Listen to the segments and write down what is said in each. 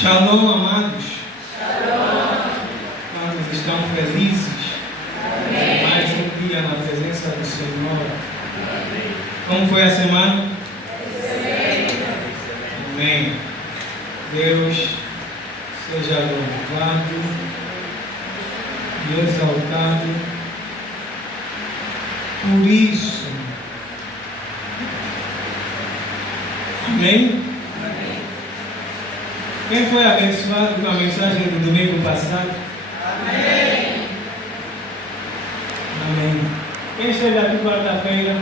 Shalom, amados. Quantos estão felizes? Amém. Mais um dia na presença do Senhor. Como foi a semana? Amém. Deus seja louvado e exaltado por isso. Amém? Quem foi abençoado com a mensagem do domingo passado? Amém. Amém. Quem esteve aqui quarta-feira?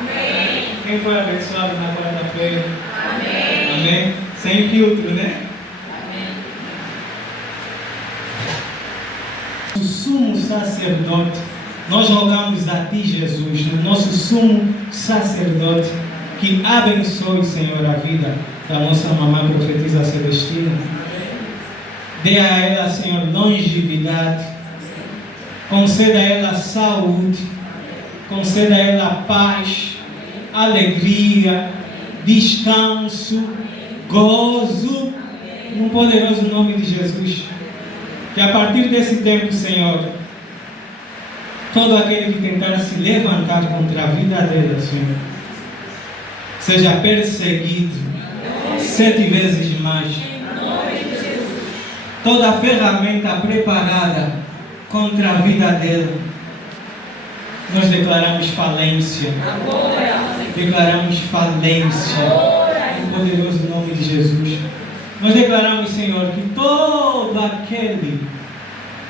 Amém. Quem foi abençoado na quarta-feira? Amém. Amém? Sem filtro, né? Amém. O sumo sacerdote, nós rogamos a Ti, Jesus, o nosso sumo sacerdote, que abençoe, Senhor, a vida da nossa mamã profetisa Celestina. Dê a ela, Senhor, longevidade. Conceda a ela saúde. Conceda a ela paz, alegria, descanso, gozo, no poderoso nome de Jesus. Que a partir desse tempo, Senhor, todo aquele que tentar se levantar contra a vida dela, Senhor, seja perseguido 7 vezes mais. Toda a ferramenta preparada contra a vida dela, nós declaramos falência. Declaramos falência. No poderoso nome de Jesus. Nós declaramos, Senhor, que todo aquele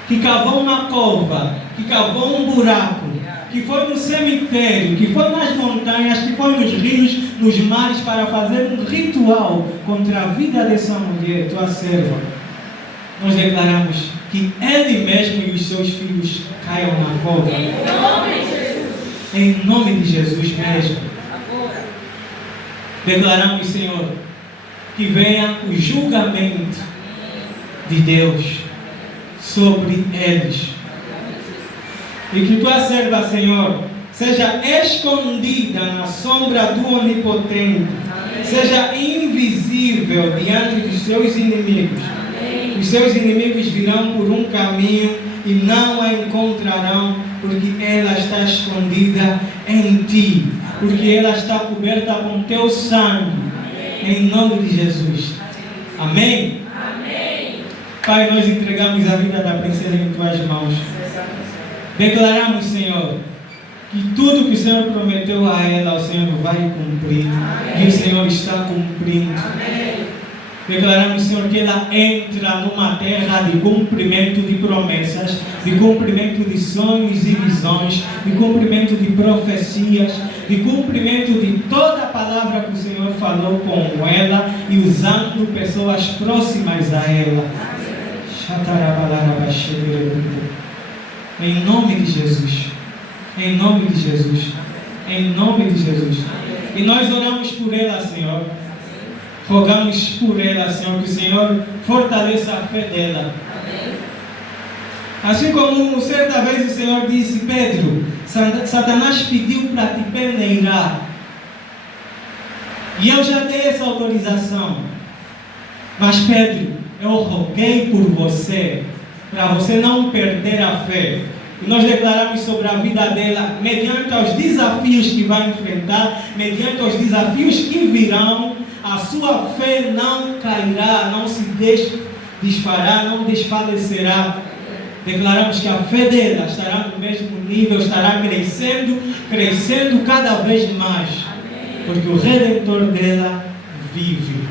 que cavou uma cova, que cavou um buraco, que foi no cemitério, que foi nas montanhas, que foi nos rios, nos mares, para fazer um ritual contra a vida dessa mulher, tua serva, nós declaramos que ele mesmo e os seus filhos caiam na cova. Em nome de Jesus. Em nome de Jesus mesmo. Declaramos, Senhor, que venha o julgamento de Deus sobre eles. E que tua serva, Senhor, seja escondida na sombra do Onipotente. Amém. Seja invisível diante dos seus inimigos. Amém. Os seus inimigos virão por um caminho e não a encontrarão, porque ela está escondida em ti. Porque ela está coberta com teu sangue. Amém. Em nome de Jesus. Amém? Amém. Pai, nós entregamos a vida da princesa em tuas mãos. Declaramos, Senhor, que tudo que o Senhor prometeu a ela, o Senhor vai cumprir. Amém. E o Senhor está cumprindo. Amém. Declaramos, Senhor, que ela entra numa terra de cumprimento de promessas, de cumprimento de sonhos e visões, de cumprimento de profecias, de cumprimento de toda a palavra que o Senhor falou com ela e usando pessoas próximas a ela. Em nome de Jesus. Em nome de Jesus. Em nome de Jesus. E nós oramos por ela, Senhor. Rogamos por ela, Senhor, que o Senhor fortaleça a fé dela. Assim como certa vez o Senhor disse: Pedro, Satanás pediu para te peneirar. E eu já dei essa autorização. Mas Pedro, eu roguei por você, para você não perder a fé. E nós declaramos sobre a vida dela, mediante os desafios que vai enfrentar, mediante os desafios que virão, a sua fé não cairá, não se desfará, não desfalecerá. Declaramos que a fé dela estará no mesmo nível, estará crescendo cada vez mais. Porque o Redentor dela vive.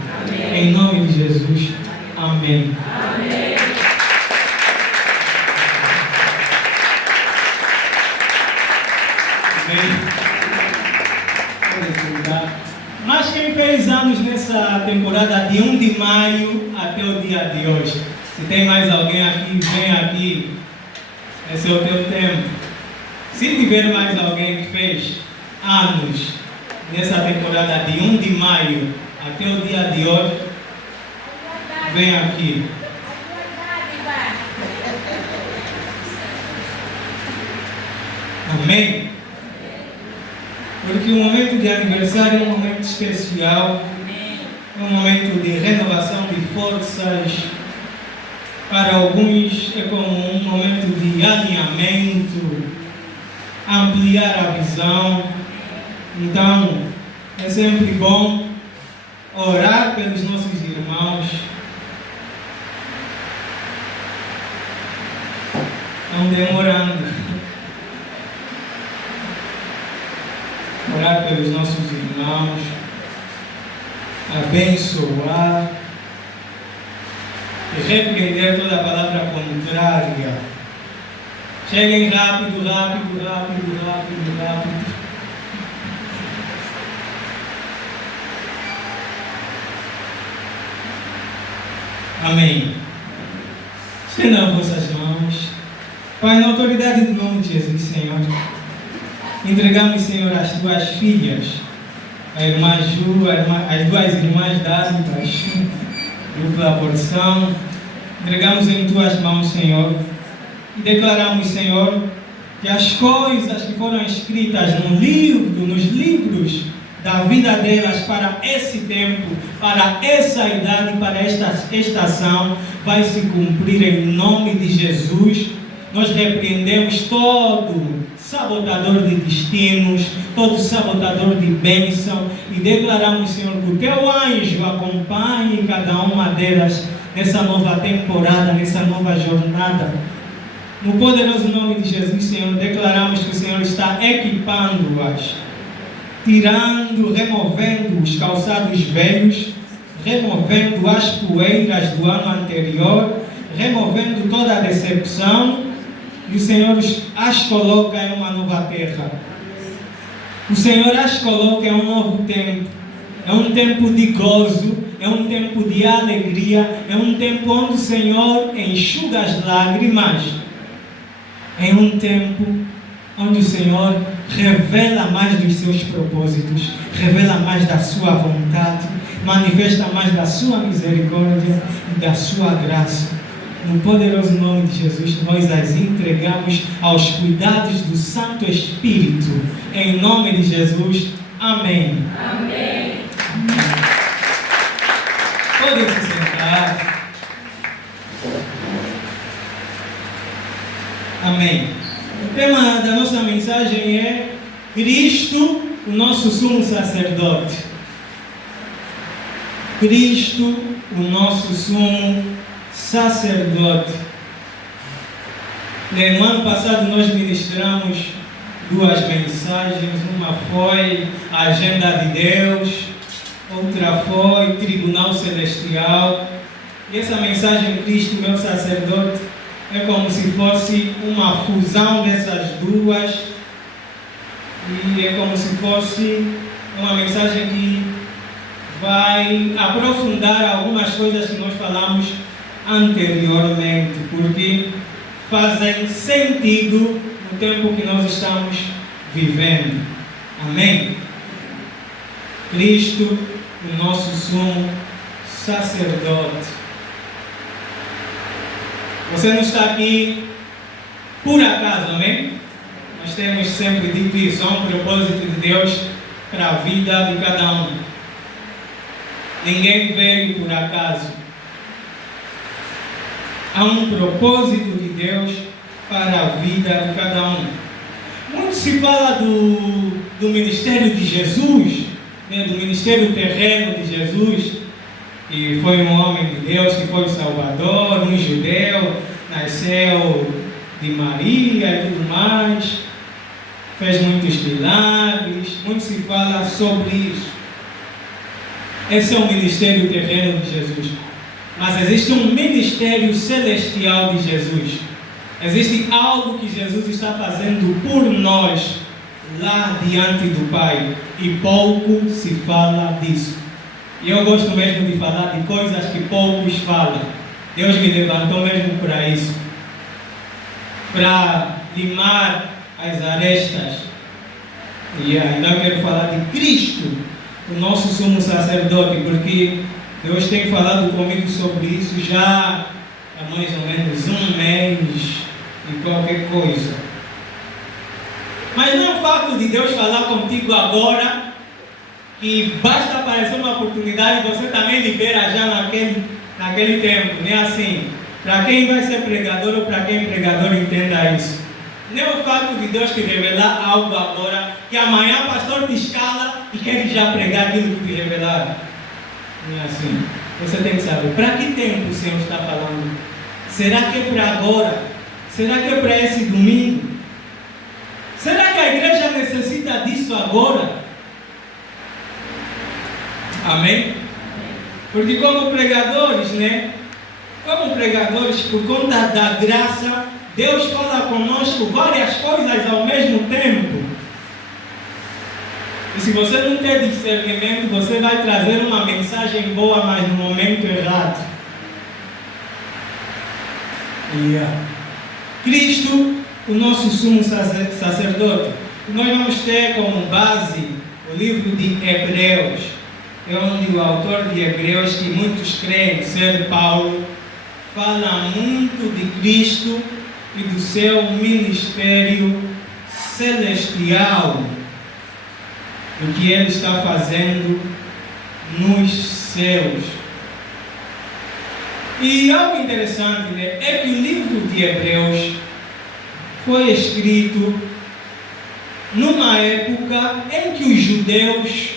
Em nome de Jesus. Amém. Amém. Mas quem fez anos nessa temporada de 1 de maio até o dia de hoje? Se tem mais alguém aqui, vem aqui. Esse é o teu tempo. Se tiver mais alguém que fez anos nessa temporada de 1 de maio até o dia de hoje, vem aqui. Amém? Porque o momento de aniversário é um momento especial. é um momento de renovação de forças. Para alguns é como um momento de alinhamento, ampliar a visão. Então, é sempre bom orar pelos nossos irmãos. Não demorando. Orar pelos nossos irmãos. Abençoar. E repreender toda a palavra contrária. Cheguem rápido, rápido, rápido, rápido, rápido. Amém. Estendam vossas mãos. Pai, na autoridade do nome de Jesus, Senhor, entregamos, Senhor, as tuas filhas, a irmã Ju, as duas irmãs Dávila, dupla porção. Entregamos em tuas mãos, Senhor, e declaramos, Senhor, que as coisas que foram escritas no livro, nos livros da vida delas para esse tempo, para essa idade, para esta estação, vai se cumprir em nome de Jesus. Nós repreendemos todo sabotador de destinos, todo sabotador de bênção e declaramos, Senhor, que o teu anjo acompanhe cada uma delas nessa nova temporada, nessa nova jornada. No poderoso nome de Jesus, Senhor, declaramos que o Senhor está equipando-as, tirando, removendo os calçados velhos, removendo as poeiras do ano anterior, removendo toda a decepção, e o Senhor as coloca em uma nova terra. O Senhor as coloca em um novo tempo. É um tempo de gozo, é um tempo de alegria, é um tempo onde o Senhor enxuga as lágrimas. É um tempo onde o Senhor revela mais dos seus propósitos, revela mais da sua vontade, manifesta mais da sua misericórdia e da sua graça. No poderoso nome de Jesus, nós as entregamos aos cuidados do Santo Espírito. Em nome de Jesus, amém. Amém. Podem se sentar. Amém. O tema da nossa mensagem é Cristo, o nosso sumo sacerdote. Cristo, o nosso sumo sacerdote. No ano passado nós ministramos duas mensagens. Uma foi a agenda de Deus, outra foi Tribunal Celestial. E essa mensagem, Cristo, meu sacerdote, é como se fosse uma fusão dessas duas. E é como se fosse uma mensagem que vai aprofundar algumas coisas que nós falamos anteriormente, porque fazem sentido no tempo que nós estamos vivendo. Amém? Cristo, o nosso sumo sacerdote. Você não está aqui por acaso, amém? Nós temos sempre dito isso, há um propósito de Deus para a vida de cada um. Ninguém veio por acaso. Há um propósito de Deus para a vida de cada um. Muito se fala do ministério de Jesus, né, do ministério terreno de Jesus, que foi um homem de Deus, que foi o Salvador, um judeu, nasceu de Maria e tudo mais, fez muitos milagres. Muito se fala sobre isso. Esse é o ministério terreno de Jesus. Mas existe um ministério celestial de Jesus. Existe algo que Jesus está fazendo por nós lá diante do Pai. E pouco se fala disso. E eu gosto mesmo de falar de coisas que poucos falam. Deus me levantou mesmo para isso. Para limar as arestas. E ainda eu quero falar de Cristo, o nosso sumo sacerdote, porque Deus tem falado comigo sobre isso já há mais ou menos um mês e qualquer coisa. Mas não é o fato de Deus falar contigo agora que basta aparecer uma oportunidade e você também libera já naquele tempo, não é assim? Para quem vai ser pregador ou para quem é pregador, entenda isso. Não é o fato de Deus te revelar algo agora, que amanhã o pastor te escala e quer já pregar aquilo que te revelar. Não é assim. Você tem que saber, para que tempo o Senhor está falando? Será que é para agora? Será que é para esse domingo? Será que a igreja necessita disso agora? Amém? Porque como pregadores, né? Como pregadores, por conta da graça, Deus fala conosco várias coisas ao mesmo tempo. E se você não tem discernimento, você vai trazer uma mensagem boa, mas no momento errado. Cristo, o nosso sumo sacerdote. Nós vamos ter como base o livro de Hebreus, onde o autor de Hebreus, que muitos creem ser Paulo, fala muito de Cristo e do seu ministério celestial, o que ele está fazendo nos céus. E algo interessante, né, é que o livro de Hebreus foi escrito numa época em que os judeus,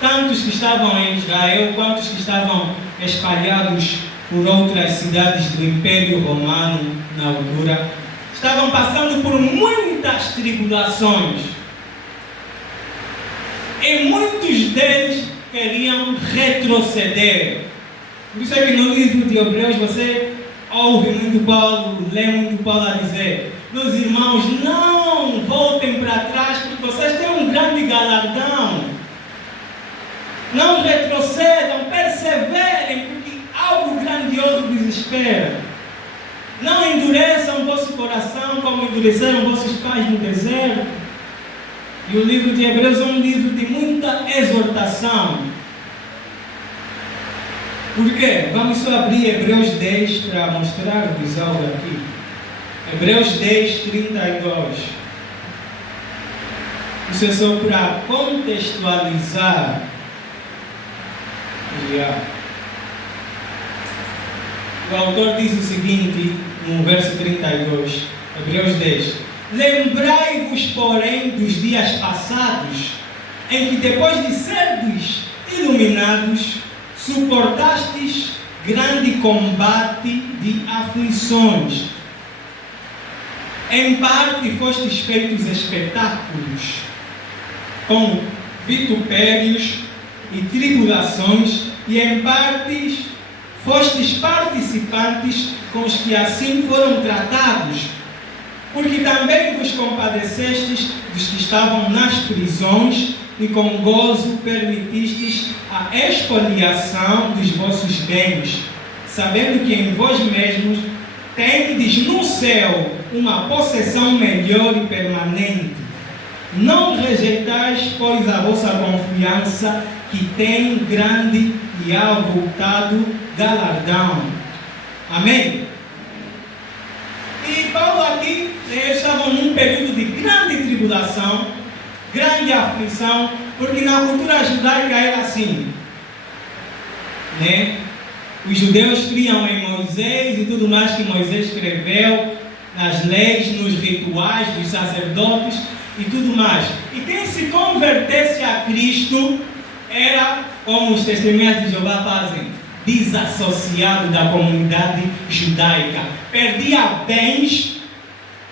tantos que estavam em Israel, quantos que estavam espalhados por outras cidades do Império Romano na altura, estavam passando por muitas tribulações. E muitos deles queriam retroceder. Por isso é que no livro de Hebreus você ouve muito Paulo, lê muito Paulo a dizer: meus irmãos, não voltem para trás, porque vocês têm um grande galardão. Não retrocedam, perseverem, porque algo grandioso vos espera. Não endureçam o vosso coração como endureceram vossos pais no deserto. E o livro de Hebreus é um livro de muita exortação. Por quê? Vamos só abrir Hebreus 10 para mostrar-vos algo aqui. Hebreus 10, 32. Isso é só para contextualizar. O autor diz o seguinte no verso 32, Hebreus 10: lembrai-vos, porém, dos dias passados, em que depois de serdes iluminados, suportastes grande combate de aflições. Em parte fostes feitos espetáculos, com vitupérios e tribulações, e em partes fostes participantes com os que assim foram tratados, porque também vos compadecestes dos que estavam nas prisões, e com gozo permitistes a expoliação dos vossos bens, sabendo que em vós mesmos tendes no céu uma possessão melhor e permanente. Não rejeitais, pois, a vossa confiança, que tem grande e avultado galardão. Amém? E Paulo aqui, eles estavam num período de grande tribulação, grande aflição, porque na cultura judaica era assim, né? Os judeus criam em Moisés e tudo mais que Moisés escreveu, nas leis, nos rituais dos sacerdotes e tudo mais. E quem se convertesse a Cristo era, como os testemunhas de Jeová fazem, desassociado da comunidade judaica. Perdia bens,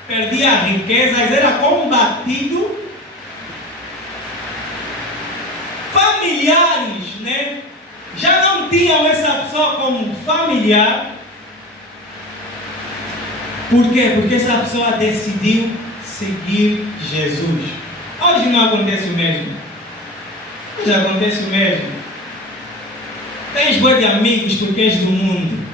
perdia riquezas, era combatido. Familiares, né? Já não tinham essa pessoa como familiar. Por quê? Porque essa pessoa decidiu seguir Jesus. Hoje não acontece o mesmo. Hoje acontece o mesmo. Tens boi de amigos porque és do mundo.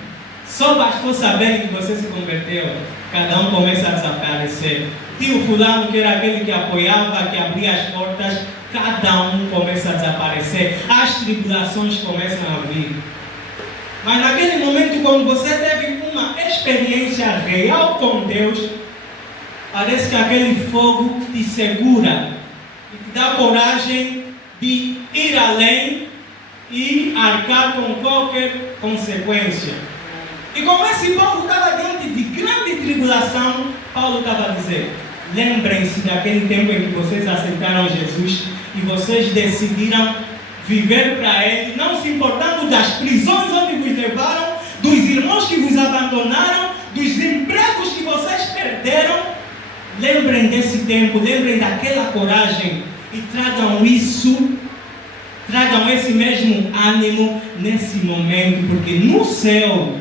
Só bastou saber que você se converteu. Cada um começa a desaparecer. Tio fulano, que era aquele que apoiava, que abria as portas, cada um começa a desaparecer. As tribulações começam a vir. Mas naquele momento, quando você teve uma experiência real com Deus, parece que aquele fogo te segura e te dá coragem de ir além e arcar com qualquer consequência. E como esse povo estava diante de grande tribulação, Paulo estava a dizer: lembrem-se daquele tempo em que vocês aceitaram Jesus e vocês decidiram viver para Ele, não se importando das prisões onde vos levaram, dos irmãos que vos abandonaram, dos empregos que vocês perderam. Lembrem desse tempo, lembrem daquela coragem e tragam isso, tragam esse mesmo ânimo nesse momento, porque no céu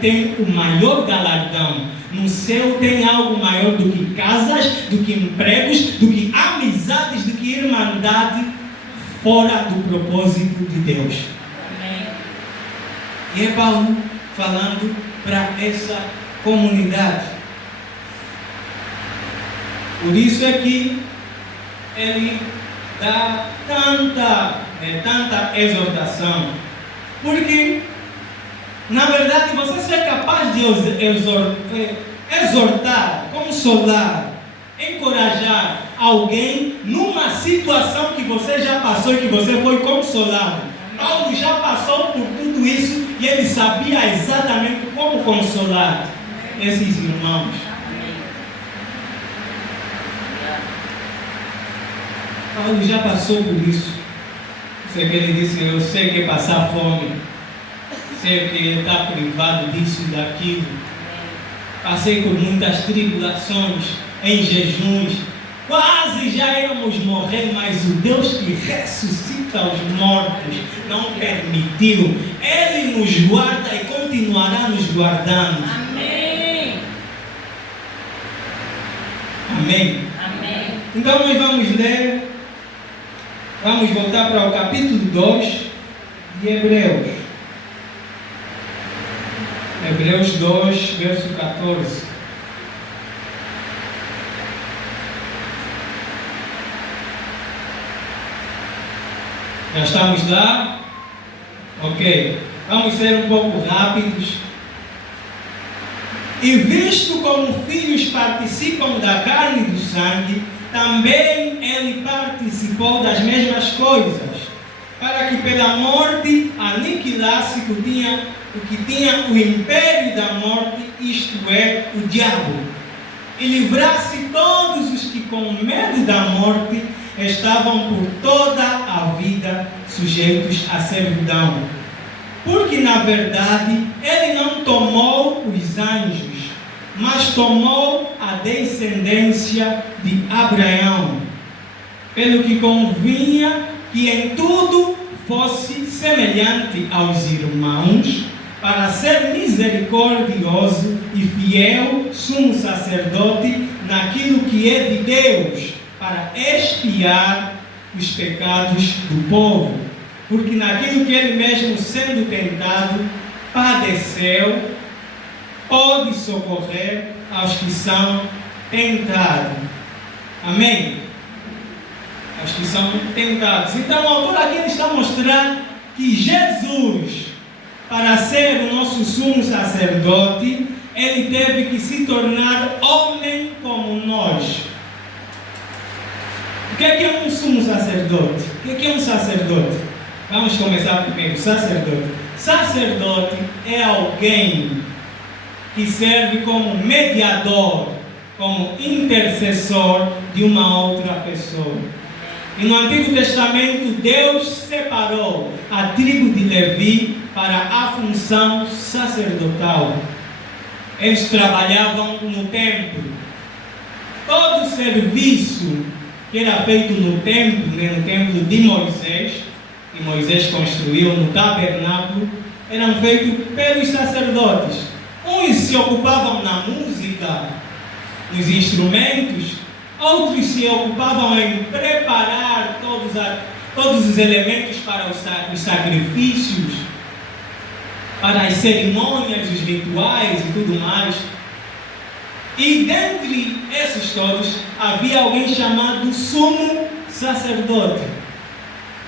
tem o maior galardão. No céu tem algo maior do que casas, do que empregos, do que amizades, do que irmandade fora do propósito de Deus. Amém. E é Paulo falando para essa comunidade. Por isso é que ele dá tanta exortação. Porque, na verdade, você ser capaz de exortar, consolar, encorajar alguém numa situação que você já passou e que você foi consolado. Paulo já passou por tudo isso e ele sabia exatamente como consolar esses irmãos. Paulo já passou por isso. Sei que ele disse: eu sei que é passar fome, sei que ele está privado disso e daquilo. Passei por muitas tribulações, em jejuns, quase já íamos morrer, mas o Deus que ressuscita os mortos não permitiu. Ele nos guarda e continuará nos guardando. Amém. Amém. Amém. Então nós vamos ler. Vamos voltar para o capítulo 2 de Hebreus. Hebreus 2, verso 14. Já estamos lá? Ok. Vamos ser um pouco rápidos. E visto como filhos participam da carne e do sangue, também ele participou das mesmas coisas, para que pela morte aniquilasse o que tinha o império da morte, isto é, o diabo, e livrasse todos os que com medo da morte estavam por toda a vida sujeitos à servidão. Porque na verdade ele não tomou os anjos, mas tomou a descendência de Abraão, pelo que convinha que em tudo fosse semelhante aos irmãos, para ser misericordioso e fiel sumo sacerdote naquilo que é de Deus, para expiar os pecados do povo. Porque naquilo que ele mesmo, sendo tentado, padeceu, pode socorrer aos que são tentados. Amém? Aos que são tentados. Então, o autor aqui está a mostrar que Jesus, para ser o nosso sumo sacerdote, ele teve que se tornar homem como nós. O que é um sumo sacerdote? O que é um sacerdote? Vamos começar primeiro. Sacerdote. Sacerdote é alguém que serve como mediador, como intercessor de uma outra pessoa. E no Antigo Testamento, Deus separou a tribo de Levi para a função sacerdotal. Eles trabalhavam no templo. Todo o serviço que era feito no templo de Moisés, que Moisés construiu no tabernáculo, eram feitos pelos sacerdotes. Uns se ocupavam na música, nos instrumentos, outros se ocupavam em preparar todos os elementos para os sacrifícios, para as cerimônias, os rituais e tudo mais. E dentre esses todos, havia alguém chamado sumo sacerdote.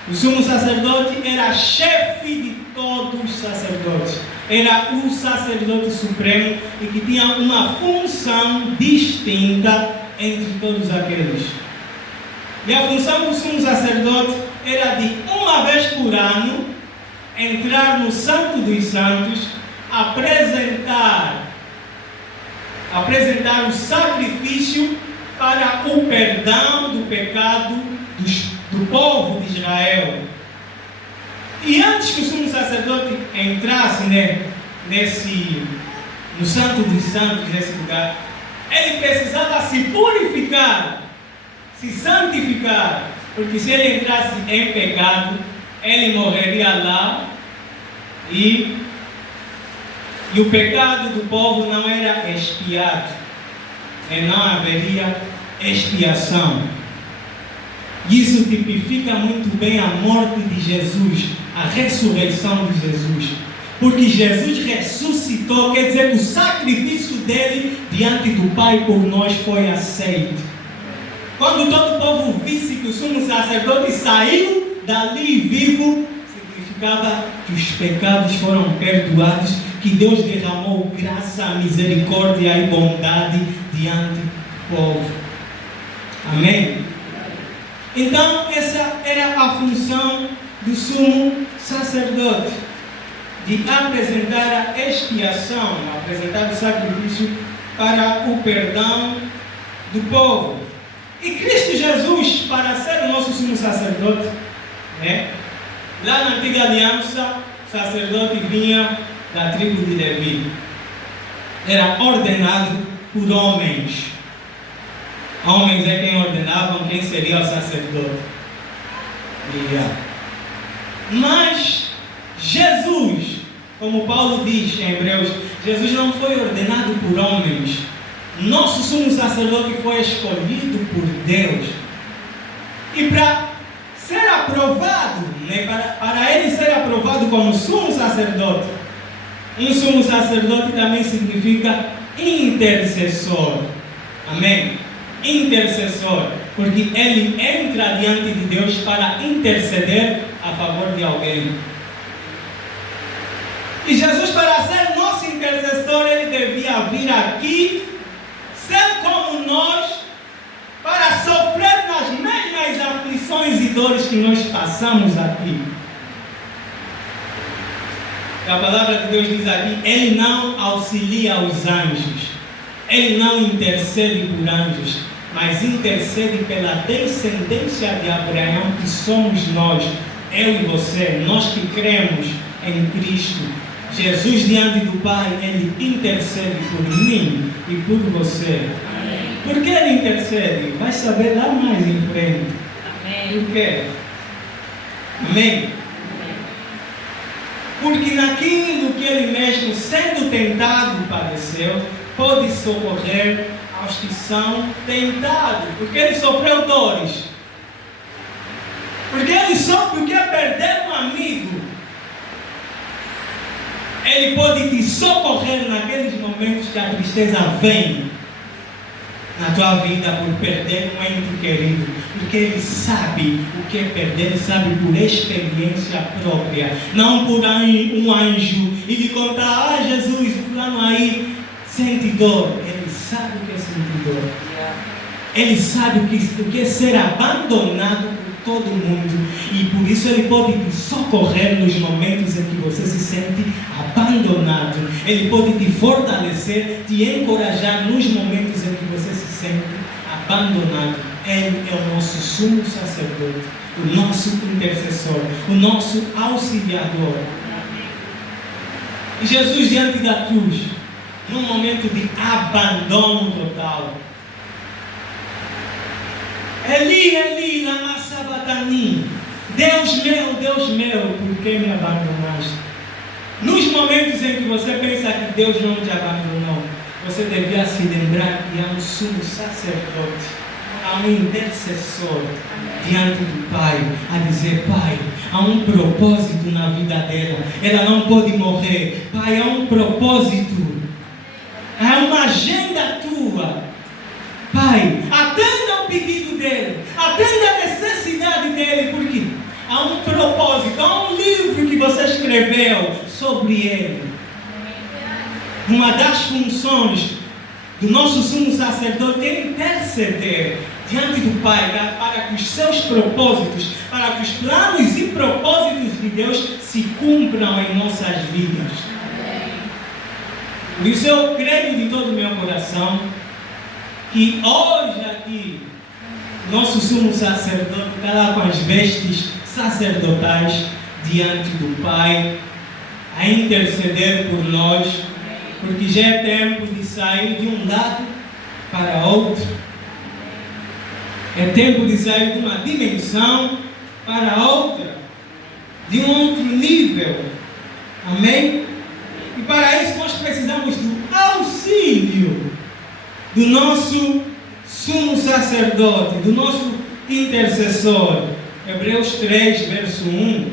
O sumo sacerdote era chefe de todos os sacerdotes. Era o sacerdote supremo e que tinha uma função distinta entre todos aqueles. E a função do sumo sacerdote era de, uma vez por ano, entrar no Santo dos Santos, apresentar o sacrifício para o perdão do pecado do povo de Israel. E antes que o sumo sacerdote entrasse no Santo dos Santos, nesse lugar, ele precisava se purificar, se santificar, porque se ele entrasse em pecado, ele morreria lá e o pecado do povo não era expiado, e não haveria expiação. Isso tipifica muito bem a morte de Jesus, a ressurreição de Jesus. Porque Jesus ressuscitou, quer dizer que o sacrifício dele diante do Pai por nós foi aceito. Quando todo o povo visse que o sumo sacerdote saiu dali vivo, significava que os pecados foram perdoados, que Deus derramou graça, misericórdia e bondade diante do povo. Amém? Então, essa era a função do sumo sacerdote, de apresentar a expiação, apresentar o sacrifício para o perdão do povo. E Cristo Jesus, para ser o nosso sumo sacerdote, lá na antiga aliança, o sacerdote vinha da tribo de Levi. Era ordenado por homens. Homens é quem ordenavam quem seria o sacerdote. Mas Jesus, como Paulo diz em Hebreus, Jesus não foi ordenado por homens. Nosso sumo sacerdote foi escolhido por Deus. E para ser aprovado, para ele ser aprovado como sumo sacerdote, um sumo sacerdote também significa intercessor. Amém? Intercessor, porque ele entra diante de Deus para interceder a favor de alguém. E Jesus, para ser nosso intercessor, ele devia vir aqui, ser como nós, para sofrer nas mesmas aflições e dores que nós passamos aqui. A palavra de Deus diz aqui: ele não auxilia os anjos, ele não intercede por anjos, mas intercede pela descendência de Abraão, que somos nós, eu e você, nós que cremos em Cristo. Jesus diante do Pai, ele intercede por mim e por você. Amém. Por que ele intercede? Vai saber lá mais em frente. Amém. Por quê? Amém? Porque naquilo que ele mesmo, sendo tentado, padeceu, pode socorrer aos que são tentados. Porque ele sofreu dores. Porque ele sofre o que é perder um amigo. Ele pode te socorrer naqueles momentos que a tristeza vem na tua vida por perder um ente querido. Porque ele sabe o que é perder, ele sabe por experiência própria. Não por um anjo e lhe contar: Jesus, o fulano aí sente dor. Ele sabe o que é sentir dor. Ele sabe o que é ser abandonado por todo mundo. E por isso ele pode te socorrer nos momentos em que você se sente abandonado. Ele pode te fortalecer, te encorajar nos momentos em que você se sente abandonado. Ele é o nosso sumo sacerdote, o nosso intercessor, o nosso auxiliador. E Jesus diante da cruz, num momento de abandono total: Eli, Eli, lama sabachthani. Deus meu, por que me abandonaste? Nos momentos em que você pensa que Deus não te abandonou, você devia se lembrar que há um sumo sacerdote, há um intercessor diante do Pai, a dizer: Pai, há um propósito na vida dela, ela não pode morrer. Pai, há um propósito, há uma agenda tua. Pai, atenda o pedido dele, atenda a necessidade dele, porque há um propósito, há um livro que você escreveu sobre ele. Uma das funções do nosso sumo sacerdote é interceder diante do Pai, para que os seus propósitos, para que os planos e propósitos de Deus se cumpram em nossas vidas. Por isso eu creio de todo o meu coração que hoje aqui nosso sumo sacerdote está lá com as vestes sacerdotais diante do Pai, a interceder por nós, porque já é tempo de sair de um lado para outro. É tempo de sair de uma dimensão para outra, de um outro nível. Amém? E para isso nós precisamos do auxílio do nosso sumo sacerdote, do nosso intercessor. Hebreus 3, verso 1.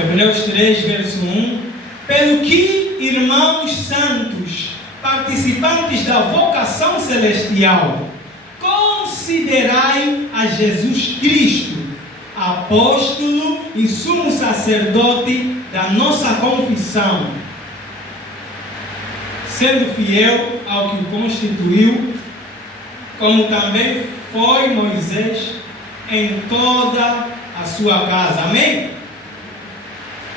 Hebreus 3, verso 1. Pelo que, irmãos santos, participantes da vocação celestial, considerai a Jesus Cristo, apóstolo e sumo sacerdote da nossa confissão, sendo fiel ao que o constituiu, como também foi Moisés em toda a sua casa. Amém?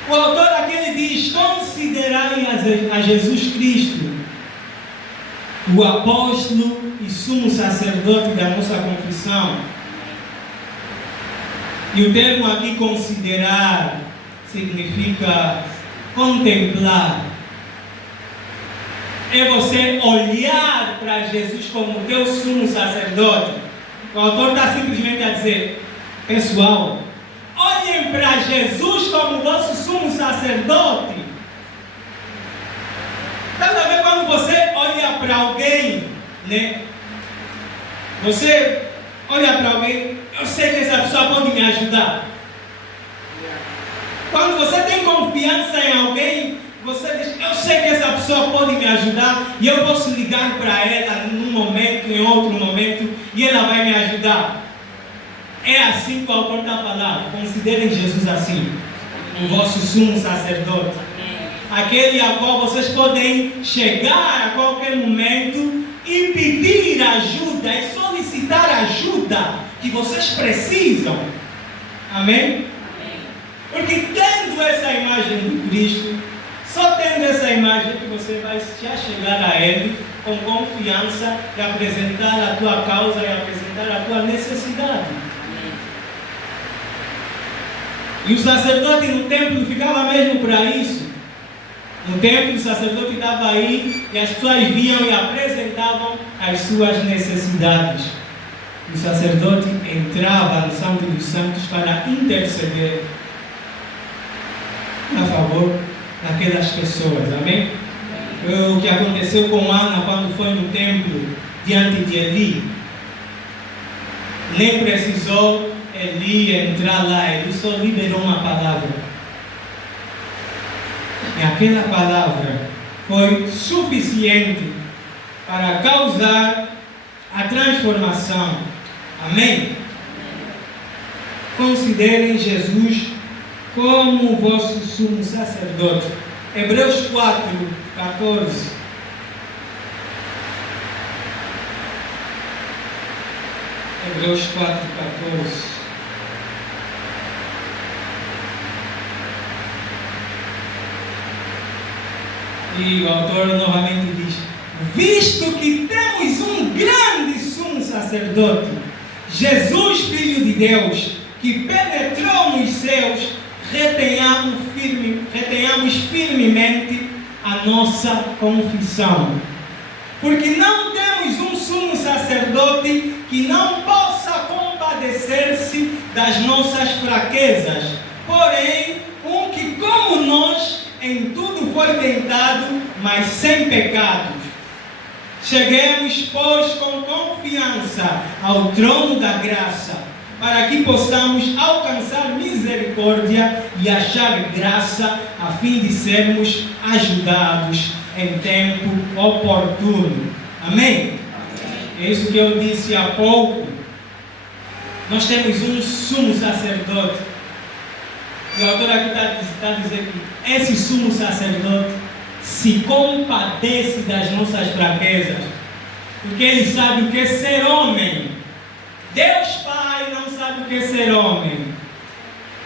O autor aqui ele diz: considerai a Jesus Cristo, o apóstolo e sumo sacerdote da nossa confissão. E o termo aqui considerar significa contemplar. É você olhar para Jesus como teu sumo sacerdote. O autor está simplesmente a dizer: pessoal, olhem para Jesus como vosso sumo sacerdote. Está a ver quando você olha para alguém, né? Você olha para alguém, eu sei que essa pessoa pode me ajudar. Quando você tem confiança em alguém, você diz: eu sei que essa pessoa pode me ajudar e eu posso ligar para ela num momento, em outro momento, e ela vai me ajudar. É assim que o autor está falando. Considerem Jesus assim, o vosso sumo sacerdote, aquele a qual vocês podem chegar a qualquer momento e pedir ajuda e solicitar ajuda que vocês precisam. Amém? Porque tendo essa imagem de Cristo, só tendo essa imagem que você vai já chegar a Ele com confiança e apresentar a tua causa e apresentar a tua necessidade. E o sacerdote no templo ficava mesmo para isso. No templo o sacerdote estava aí e as pessoas viam e apresentavam as suas necessidades. O sacerdote entrava no Santo dos Santos para interceder a favor daquelas pessoas. Amém? Foi o que aconteceu com Ana quando foi no templo diante de Eli. Nem precisou Eli entrar lá, ele só liberou uma palavra. E aquela palavra foi suficiente para causar a transformação. Amém? Considerem Jesus como o vosso sumo sacerdote. Hebreus 4, 14. Hebreus 4, 14. E o autor novamente diz: visto que temos um grande sumo sacerdote, Jesus, Filho de Deus, que penetrou nos céus, retenhamos firmemente a nossa confissão. Porque não temos um sumo sacerdote que não possa compadecer-se das nossas fraquezas, porém, um que, como nós, em tudo foi tentado, mas sem pecados. Cheguemos, pois, com confiança ao trono da graça, para que possamos alcançar misericórdia e achar graça, a fim de sermos ajudados em tempo oportuno. Amém? É isso que eu disse há pouco. Nós temos um sumo sacerdote. E o autor aqui está dizendo que esse sumo sacerdote se compadece das nossas fraquezas. porque ele sabe o que é ser homem. Deus Pai não sabe o que é ser homem,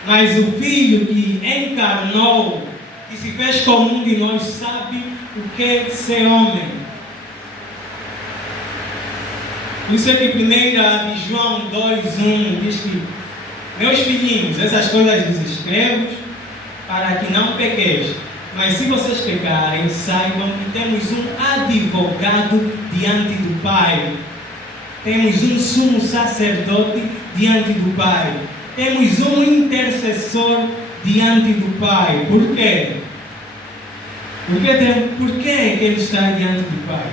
mas o Filho que encarnou, que se fez como um de nós, sabe o que é ser homem. Por isso é que 1 de João 2,1 diz que: meus filhinhos, essas coisas vos escrevo para que não pequeis. Mas se vocês pecarem, saibam que temos um advogado diante do Pai. Temos um sumo sacerdote diante do Pai. Temos um intercessor diante do Pai. Por quê? Por que ele está diante do Pai?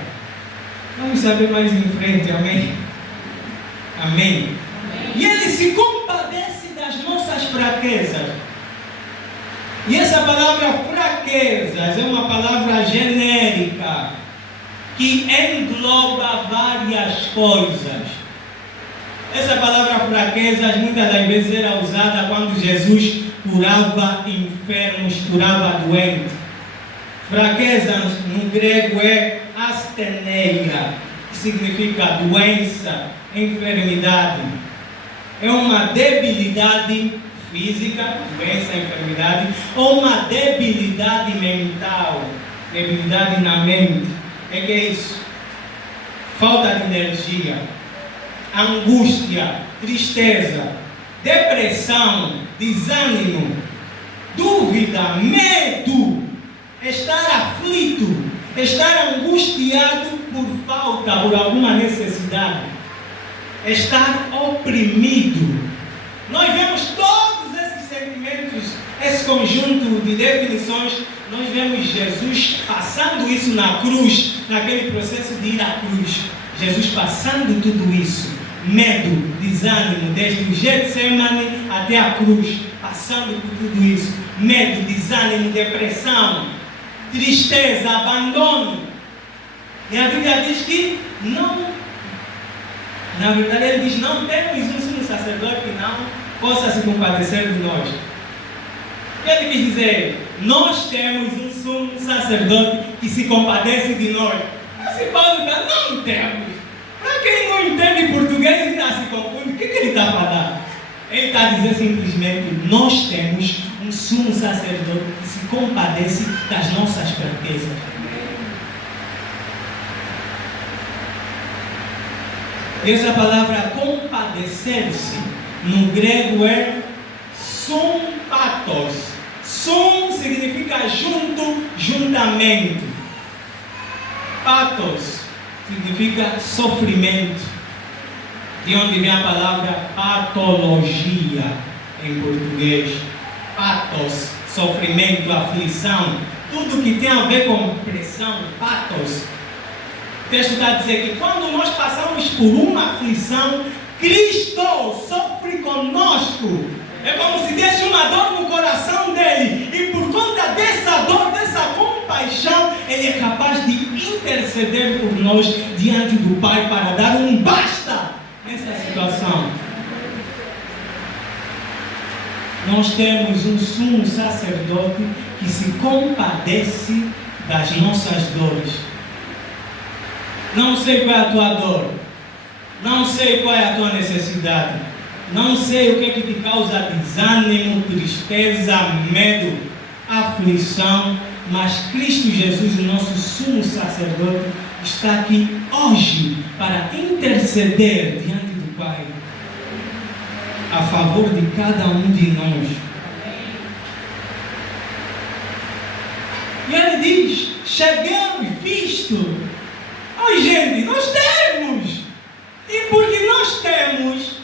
Vamos saber mais em frente, amém? Amém. E ele se compadece das nossas fraquezas. E essa palavra fraquezas é uma palavra genérica que engloba várias coisas. Essa palavra fraquezas muitas das vezes era usada quando Jesus curava enfermos, curava doentes. Fraqueza no grego é asteneia, que significa doença, enfermidade. É uma debilidade física, doença, enfermidade, ou uma debilidade mental, debilidade na mente. É que é isso? Falta de energia, angústia, tristeza, depressão, desânimo, dúvida, medo, estar aflito, estar angustiado por falta, por alguma necessidade, estar oprimido. Nós vemos todos esses sentimentos, esse conjunto de definições. Nós vemos Jesus passando isso na cruz, naquele processo de ir à cruz. Jesus passando tudo isso, medo, desânimo, desde o Getsemane até a cruz, passando por tudo isso, medo, desânimo, depressão, tristeza, abandono. E a Bíblia diz que não, na verdade ele diz: não temos um sumo sacerdote que não possa se compadecer de nós. O que ele quis dizer? Nós temos um sumo sacerdote que se compadece de nós. Mas se Paulo está, não temos. Para quem não entende português e ainda se confunde, o que ele está falando? Ele está a dizer simplesmente: nós temos um sumo sacerdote que se compadece das nossas fraquezas. E essa palavra compadecer-se no grego é sympathos. Sum significa junto, juntamente. Pathos significa sofrimento, de onde vem a palavra patologia em português. Pathos, sofrimento, aflição, tudo que tem a ver com pressão, pathos. O texto está a dizer que quando nós passamos por uma aflição, Cristo sofre conosco. É como se desse uma dor no coração dele, e por conta dessa dor, dessa compaixão, ele é capaz de interceder por nós diante do Pai para dar um basta nessa situação. Nós temos um sumo sacerdote que se compadece das nossas dores. Não sei qual é a tua dor, não sei qual é a tua necessidade, não sei o que é que te causa desânimo, tristeza, medo, aflição, mas Cristo Jesus, o nosso sumo sacerdote, está aqui hoje para interceder diante do Pai a favor de cada um de nós. E ele diz: chegamos, visto. Ai, gente, nós temos. E porque nós temos,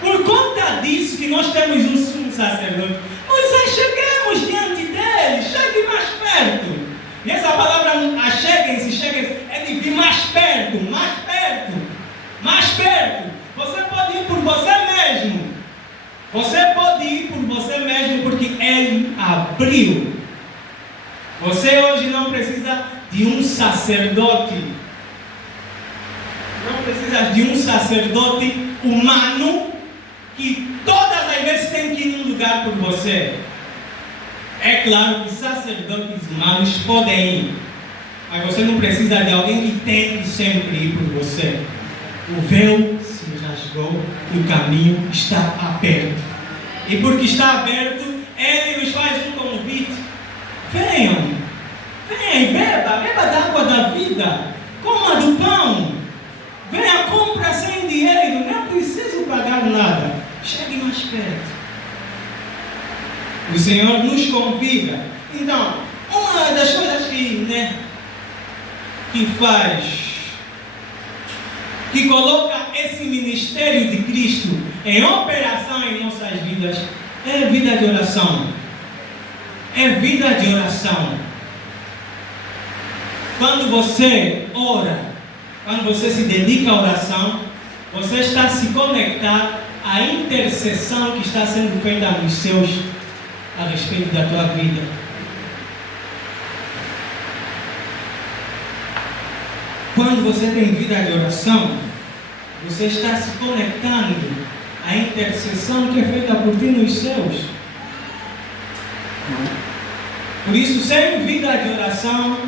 por conta disso que nós temos um sumo sacerdote, nós chegamos diante dele. Chegue mais perto. E essa palavra acheguem-se, é de vir mais perto, mais perto, mais perto. Você pode ir por você mesmo. Você pode ir por você mesmo porque ele abriu. Você hoje não precisa de um sacerdote. Não precisa de um sacerdote humano que todas as vezes tem que ir num lugar por você. É claro que sacerdotes humanos podem ir, Mas você não precisa de alguém que tente sempre ir por você. O véu se rasgou e o caminho está aberto. E porque está aberto, Ele nos faz um convite. Venham, venham e beba da água da vida, coma do pão. Venha, compra sem dinheiro, não é preciso pagar nada. Chegue mais perto. O Senhor nos convida. Então, uma das coisas que faz, que coloca esse ministério de Cristo em operação em nossas vidas, é vida de oração. É vida de oração. Quando você ora, quando você se dedica à oração, você está a se conectar à intercessão que está sendo feita nos céus a respeito da tua vida. Quando você tem vida de oração, você está se conectando à intercessão que é feita por ti nos céus. Por isso, sem vida de oração,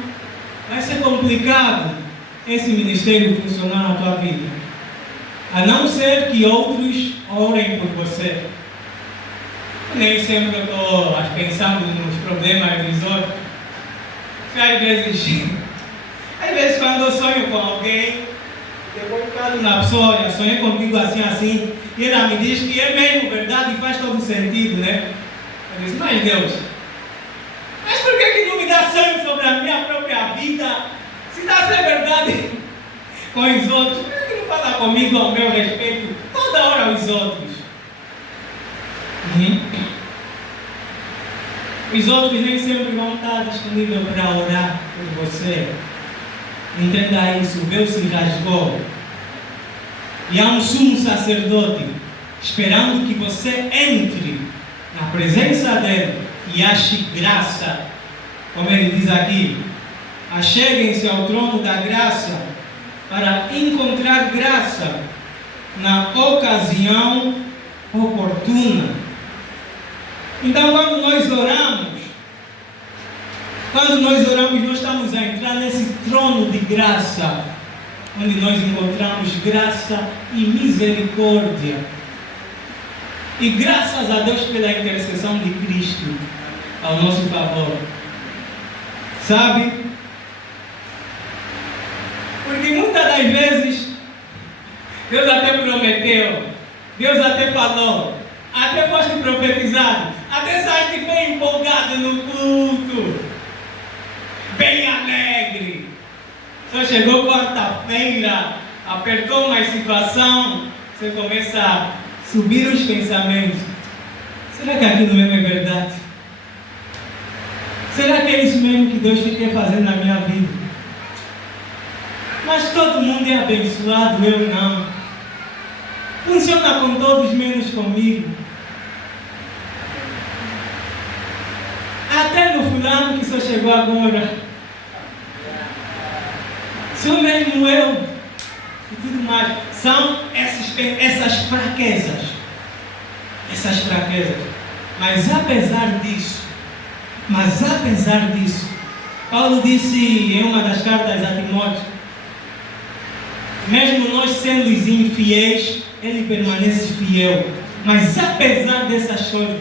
vai ser complicado esse ministério funcionar na tua vida. A não ser que outros orem por você. Nem sempre eu estou pensando nos problemas dos outros. Às vezes quando eu sonho com alguém, eu vou ficando na pessoa, eu sonhei contigo assim, e ela me diz que é mesmo verdade e faz todo sentido, né? Eu disse, mas Deus, mas por que não me dá sonho sobre a minha própria vida? Se está a ser verdade com os outros, por que não fala comigo ao meu respeito toda hora os outros? Os outros nem sempre vão estar disponíveis para orar por você. Entenda isso, o véu se rasgou. E há um sumo sacerdote esperando que você entre na presença dele e ache graça. Como ele diz aqui, acheguem-se ao trono da graça para encontrar graça na ocasião oportuna. Então, quando nós oramos, nós estamos a entrar nesse trono de graça, onde nós encontramos graça e misericórdia. E graças a Deus pela intercessão de Cristo ao nosso favor. Sabe? Porque muitas das vezes Deus até prometeu, Deus até falou, até foste profetizado, até saíste bem empolgado no culto, bem alegre. Só chegou quarta-feira, apertou uma situação, você começa a subir os pensamentos. Será que aquilo mesmo é verdade? Será que é isso mesmo que Deus quer fazer na minha vida? Mas todo mundo é abençoado, eu não. Funciona com todos menos comigo. Até no fulano que só chegou agora. Sou mesmo eu. E tudo mais. São essas fraquezas. Essas fraquezas. Mas apesar disso, Paulo disse em uma das cartas a Timóteo, mesmo nós sendo infiéis, ele permanece fiel. Mas apesar dessas coisas,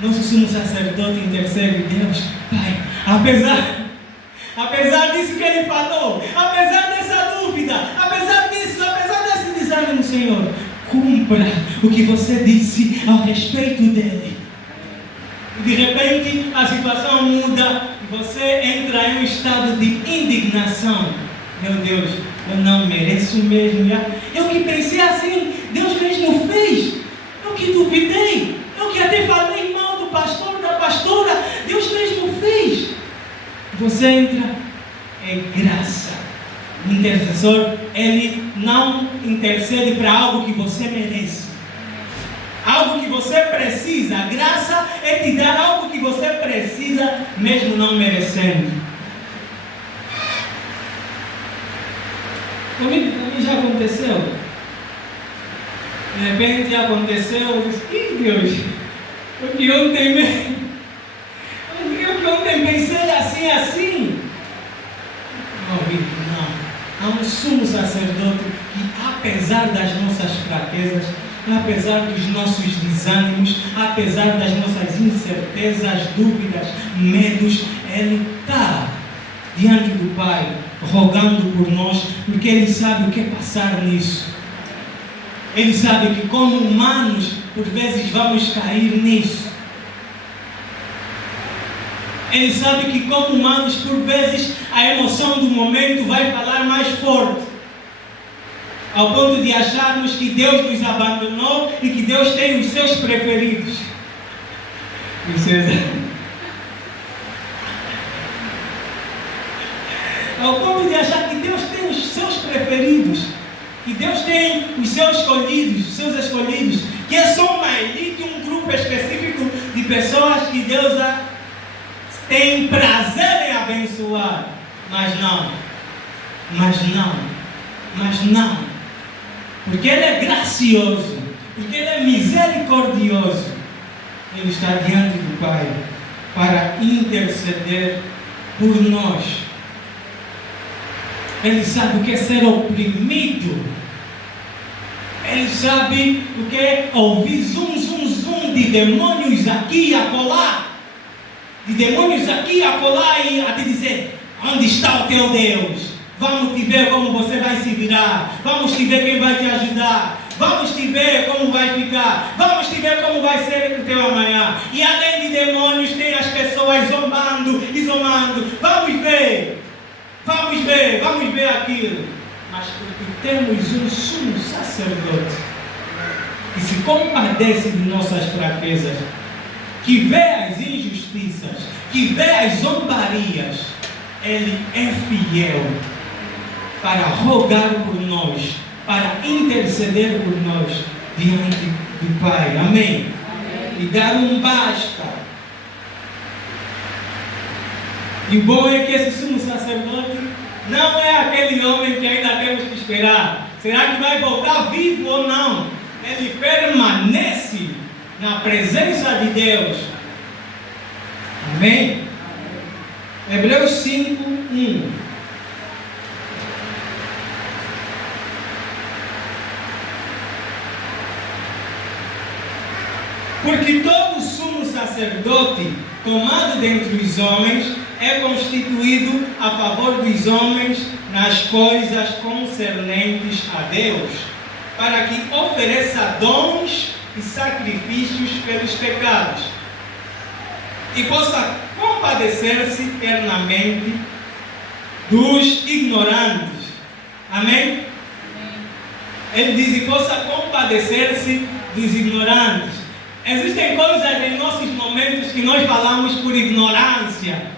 nosso sumo sacerdote intercede, Deus, Pai, apesar disso que ele falou, apesar dessa dúvida, apesar desse desânimo, Senhor, cumpra o que você disse ao respeito dele. De repente a situação muda e você entra em um estado de indignação. Meu Deus, eu não mereço mesmo. Eu que pensei assim, Deus mesmo fez. Eu que duvidei, eu que até falei mal do pastor, da pastora, Deus mesmo fez. Você entra em graça. O intercessor, ele não intercede para algo que você merece. Algo que você precisa. A graça é te dar algo que você precisa, mesmo não merecendo. Comigo já aconteceu. De repente aconteceu, eu disse, Deus, porque ontem pensei assim. um sumo sacerdote que, apesar das nossas fraquezas, apesar dos nossos desânimos, apesar das nossas incertezas, dúvidas, medos, Ele está diante do Pai, rogando por nós, porque Ele sabe o que é passar nisso. Ele sabe que como humanos, por vezes vamos cair nisso. Ele sabe que como humanos, por vezes, a emoção do momento vai falar mais forte. Ao ponto de acharmos que Deus nos abandonou e que Deus tem os seus preferidos. Ao ponto de achar que Deus tem os seus preferidos, que Deus tem os seus escolhidos, que é só uma elite, um grupo específico de pessoas que Deus tem prazer em abençoar. Mas não. Porque Ele é gracioso, porque Ele é misericordioso. Ele está diante do Pai para interceder por nós. Ele sabe o que é ser oprimido. Ele sabe o que é ouvir zum de demônios aqui e acolá. De demônios aqui e acolá e a te dizer: onde está o teu Deus? Vamos te ver como você vai se virar. Vamos te ver quem vai te ajudar. Vamos te ver como vai ficar. Vamos te ver como vai ser o teu amanhã. E além de demônios, tem as pessoas zombando e zombando. Vamos ver aquilo. Mas porque temos um sumo sacerdote que se compadece de nossas fraquezas, que vê as injustiças, que vê as zombarias, Ele é fiel para rogar por nós, para interceder por nós diante do Pai. Amém? E dar um basta. E o bom é que esse sumo sacerdote não é aquele homem que ainda temos que esperar. Será que vai voltar vivo ou não? Ele permanece na presença de Deus. Amém? Hebreus 5, 1. Porque todo sumo sacerdote tomado dentre os homens é constituído a favor dos homens nas coisas concernentes a Deus, para que ofereça dons e sacrifícios pelos pecados, e possa compadecer-se eternamente dos ignorantes. Amém? Ele diz: e possa compadecer-se dos ignorantes. Existem coisas em nossos momentos que nós falamos por ignorância.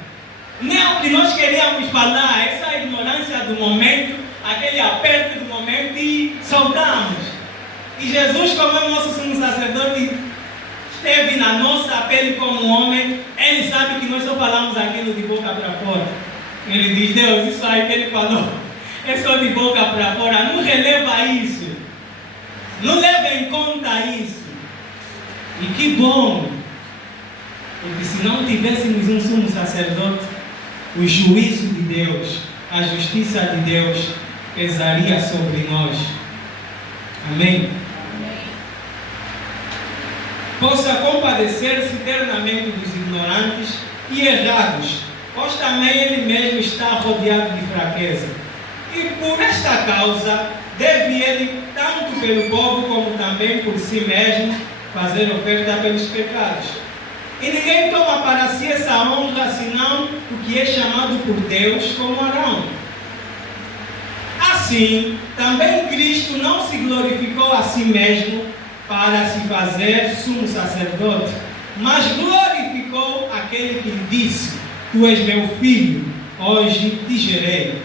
Não é o que nós queríamos falar, essa ignorância do momento, aquele aperto do momento, e soltamos. E Jesus, como é o nosso sumo sacerdote, esteve na nossa pele como homem. Ele sabe que nós só falamos aquilo de boca para fora. Ele diz: Deus, isso aí que ele falou é só de boca para fora. Não releva isso. Não leva em conta isso. E que bom, porque se não tivéssemos um sumo sacerdote, o juízo de Deus, a justiça de Deus pesaria sobre nós. Amém? Possa compadecer-se eternamente dos ignorantes e errados, pois também Ele mesmo está rodeado de fraqueza. E por esta causa, deve Ele, tanto pelo povo como também por si mesmo, fazer oferta pelos pecados. E ninguém toma para si essa honra, senão o que é chamado por Deus como Arão. Assim, também Cristo não se glorificou a si mesmo para se fazer sumo sacerdote, mas glorificou aquele que lhe disse: Tu és meu filho, hoje te gerei.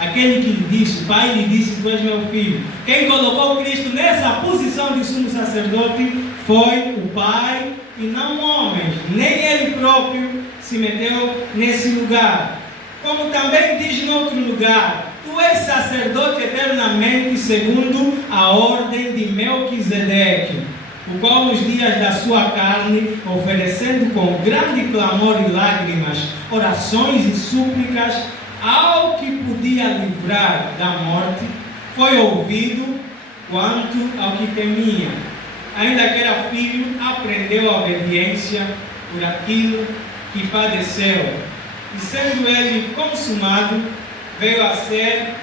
Aquele que lhe disse, o Pai lhe disse: Tu és meu filho. Quem colocou Cristo nessa posição de sumo sacerdote foi o Pai e não homens. Nem Ele próprio se meteu nesse lugar. Como também diz em outro lugar: Tu és sacerdote eternamente segundo a ordem de Melquisedeque, o qual nos dias da sua carne, oferecendo com grande clamor e lágrimas, orações e súplicas ao que podia livrar da morte, foi ouvido quanto ao que temia. Ainda que era filho, aprendeu a obediência por aquilo que padeceu. E sendo ele consumado, veio a ser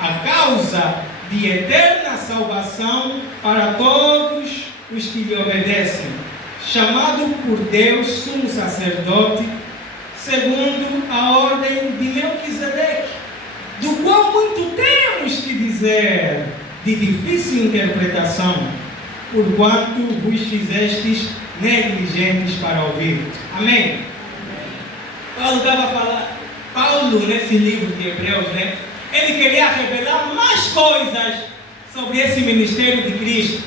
a causa de eterna salvação para todos os que lhe obedecem, chamado por Deus sumo sacerdote, segundo a ordem de Melquisedeque, do qual muito temos que dizer, de difícil interpretação, porquanto vos fizestes negligentes para ouvir. Amém? Paulo estava a falar, Paulo nesse livro de Hebreus, né? Ele queria revelar mais coisas sobre esse ministério de Cristo.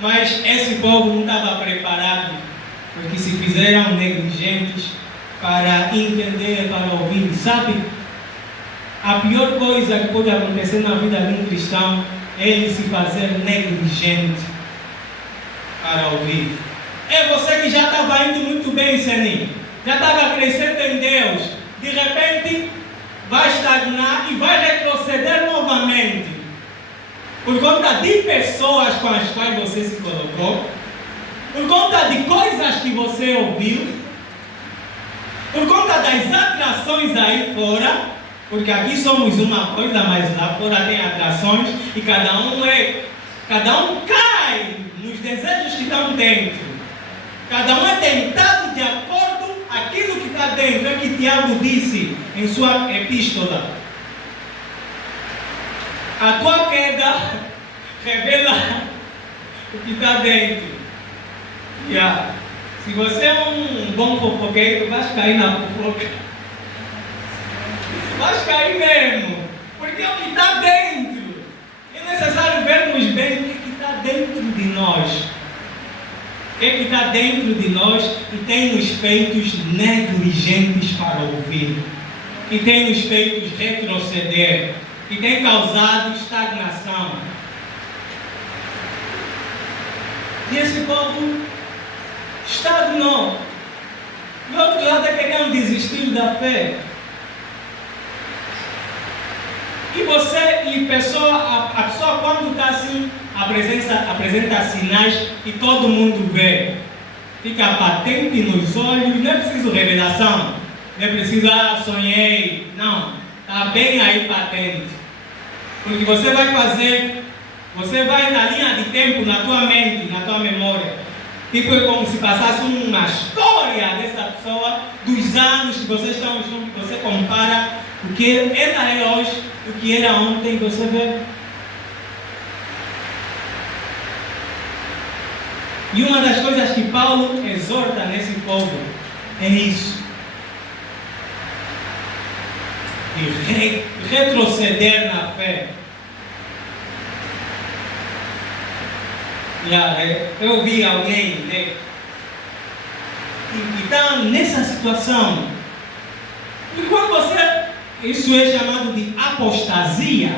Mas esse povo não estava preparado, porque se fizeram negligentes para entender, para ouvir. Sabe, a pior coisa que pode acontecer na vida de um cristão é ele se fazer negligente para ouvir. É você que já estava indo muito bem, Seninho, já estava crescendo em Deus, de repente vai estagnar e vai retroceder novamente, por conta de pessoas com as quais você se colocou, por conta de coisas que você ouviu, por conta das atrações aí fora, porque aqui somos uma coisa, mas lá fora tem atrações e cada um cai nos desejos que estão dentro. Cada um é tentado de acordo com aquilo que está dentro. É que Tiago disse em sua epístola: a tua queda revela o que está dentro. Se você é um bom fofoqueiro, vai cair na fofoca. Vai cair mesmo, porque é o que está dentro. É necessário vermos bem o que está dentro de nós. O que está dentro de nós e tem nos feitos negligentes para ouvir, e tem nos feitos retroceder, e tem causado estagnação. E esse povo estagnou. Do outro lado é querendo desistir da fé. E a pessoa quando está assim, apresenta sinais que todo mundo vê, fica patente nos olhos, não é preciso revelação, não é preciso, sonhei, não, está bem aí patente, porque você vai na linha de tempo, na tua mente, na tua memória, tipo é como se passasse uma história dessa pessoa, dos anos que vocês estão juntos, que você compara o que ela é hoje, o que era ontem, você vê. E uma das coisas que Paulo exorta nesse povo é isso: de retroceder na fé. Eu vi alguém, né, que está nessa situação. E quando isso é chamado de apostasia,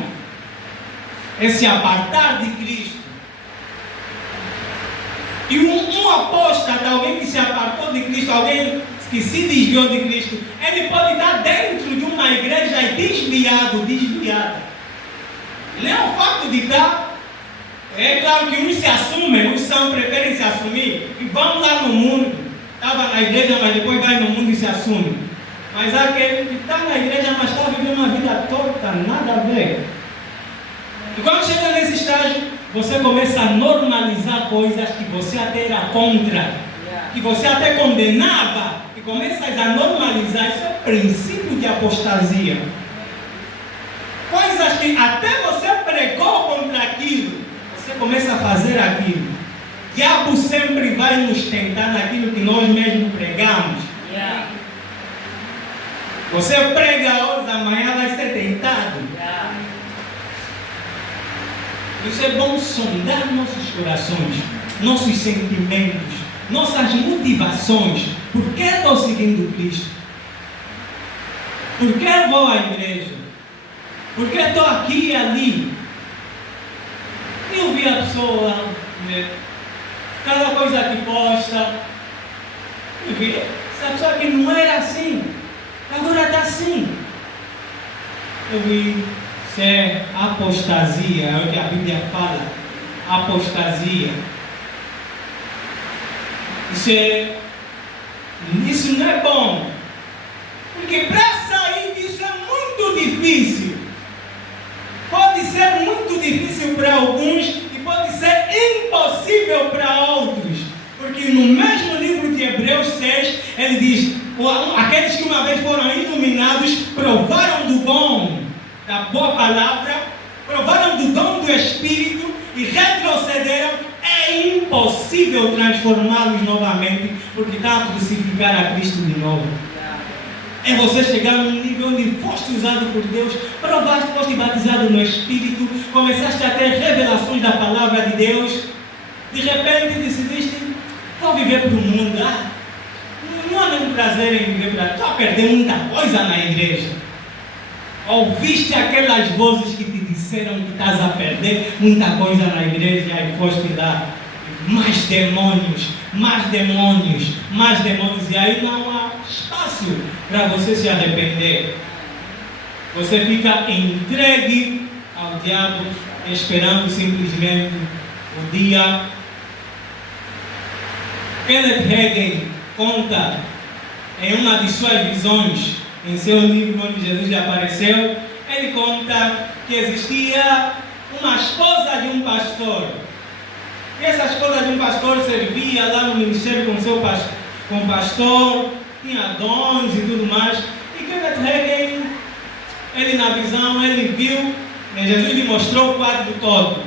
é se apartar de Cristo. E um apóstata, alguém que se apartou de Cristo, alguém que se desviou de Cristo, ele pode estar dentro de uma igreja desviada. Não é o fato de estar. É claro que uns se assumem, uns preferem se assumir e vão lá no mundo. Estava na igreja, mas depois vai no mundo e se assume. Mas há aquele que está na igreja, mas está vivendo uma vida torta, nada a ver. E quando chega nesse estágio, você começa a normalizar coisas que você até era contra, que você até condenava, e começa a normalizar. Isso é o princípio de apostasia. Coisas que até você pregou contra aquilo, você começa a fazer aquilo. O diabo sempre vai nos tentar naquilo que nós mesmos pregamos. Você prega hoje, amanhã vai ser tentado. Isso é bom sondar nossos corações, nossos sentimentos, nossas motivações. Por que estou seguindo Cristo? Por que vou à igreja? Por que estou aqui e ali? Eu vi a pessoa, né, cada coisa que posta, eu vi essa pessoa que não era assim. Agora está assim. Eu vi ser apostasia, é o que a Bíblia fala. Apostasia. Isso não é bom. Porque para sair disso é muito difícil. Pode ser muito difícil para alguns e pode ser impossível para outros. Porque no mesmo livro de Hebreus 6, ele diz: aqueles que uma vez foram iluminados provaram do bom da boa palavra, provaram do dom do Espírito e retrocederam. É impossível transformá-los novamente, porque está a crucificar a Cristo de novo. É você chegar num nível onde foste usado por Deus, provaste, foste batizado no Espírito, começaste a ter revelações da palavra de Deus, de repente decidiste: vou viver para o mundo. Não há nenhum prazer em viver para... Tu a perder muita coisa na igreja. Ouviste aquelas vozes que te disseram que estás a perder muita coisa na igreja e foste lá. Mais demônios, mais demônios, mais demônios. E aí não há espaço para você se arrepender. Você fica entregue ao diabo, esperando simplesmente o dia. Kenneth Hagin conta em uma de suas visões, em seu livro onde Jesus lhe apareceu, ele conta que existia uma esposa de um pastor. E essa esposa de um pastor servia lá no ministério com o pastor, tinha dons e tudo mais. E Kenneth Hagin, ele na visão, ele viu, Jesus lhe mostrou o quadro todo.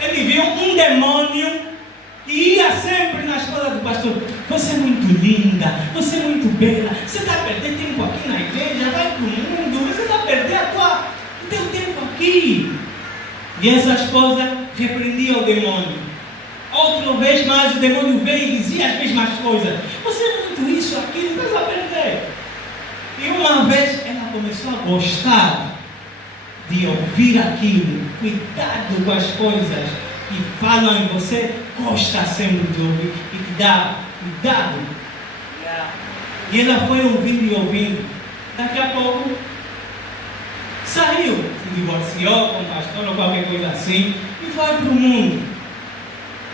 Ele viu um demônio que ia sempre na esposa do pastor: você é muito linda, você é muito bela, você está a perder tempo aqui na igreja, vai para o mundo, você está a perder o teu tempo aqui. E essa esposa repreendia o demônio. Outra vez mais o demônio veio e dizia as mesmas coisas: você é muito isso, aquilo, você vai perder. E uma vez ela começou a gostar de ouvir aquilo. Cuidado com as coisas que falam em você, gosta sempre de ouvir e te dá cuidado. E ela foi ouvindo e ouvindo. Daqui a pouco saiu, se divorciou com o pastor ou qualquer coisa assim e foi para o mundo.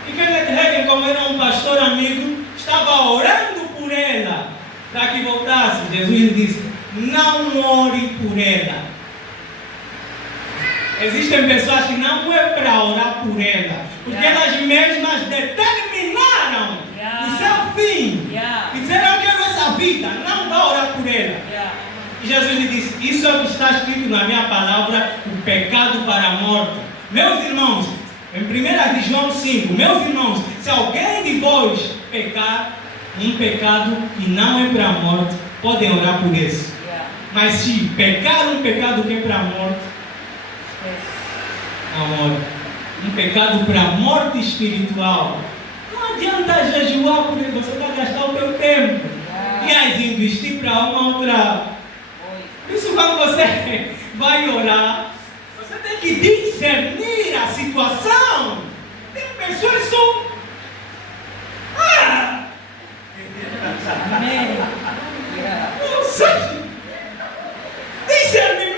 E Kenneth Hagin, como era um pastor amigo, estava orando por ela para que voltasse. Jesus lhe disse: não ore por ela. Existem pessoas que não é para orar por ela, porque elas mesmas determinaram o seu fim. E disseram: eu quero essa vida, não vá orar por ela. E Jesus lhe disse: isso é o que está escrito na minha palavra, o pecado para a morte. Meus irmãos, em 1 João 5, meus irmãos, se alguém de vós pecar um pecado que não é para a morte, podem orar por isso. Mas se pecar um pecado que é para a morte, um pecado para a morte espiritual, não adianta jejuar, porque você vai gastar o teu tempo. E aí investir para uma outra. Por isso, quando você vai orar, você tem que discernir a situação. Tem pessoas que são... Amém. Ou seja, discernimento.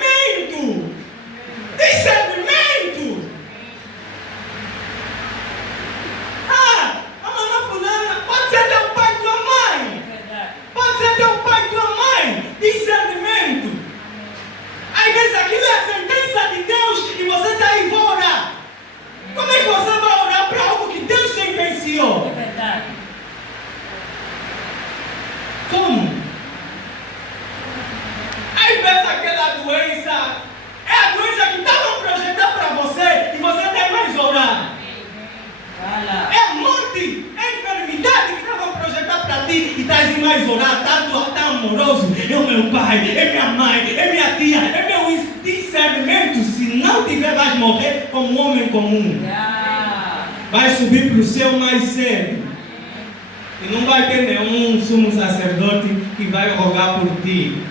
A mamãe fulana pode ser teu pai e tua mãe. Pode ser teu pai e tua mãe. Discernimento. Às vezes aquilo é a sentença de Deus e você está aí e vai orar. Como é que você vai orar para algo que Deus sentenciou? É verdade. Como? Às vezes aquela doença é a doença que estavam projetando para você e você tem mais orar. É a morte, é a enfermidade que estavam projetando para ti e estás em mais orar, tá amoroso. É o meu pai, é minha mãe, é minha tia, é meu discernimento. Se não tiver, vais morrer como um homem comum. Vai subir para o céu mais cedo. E não vai ter nenhum sumo sacerdote que vai rogar por ti.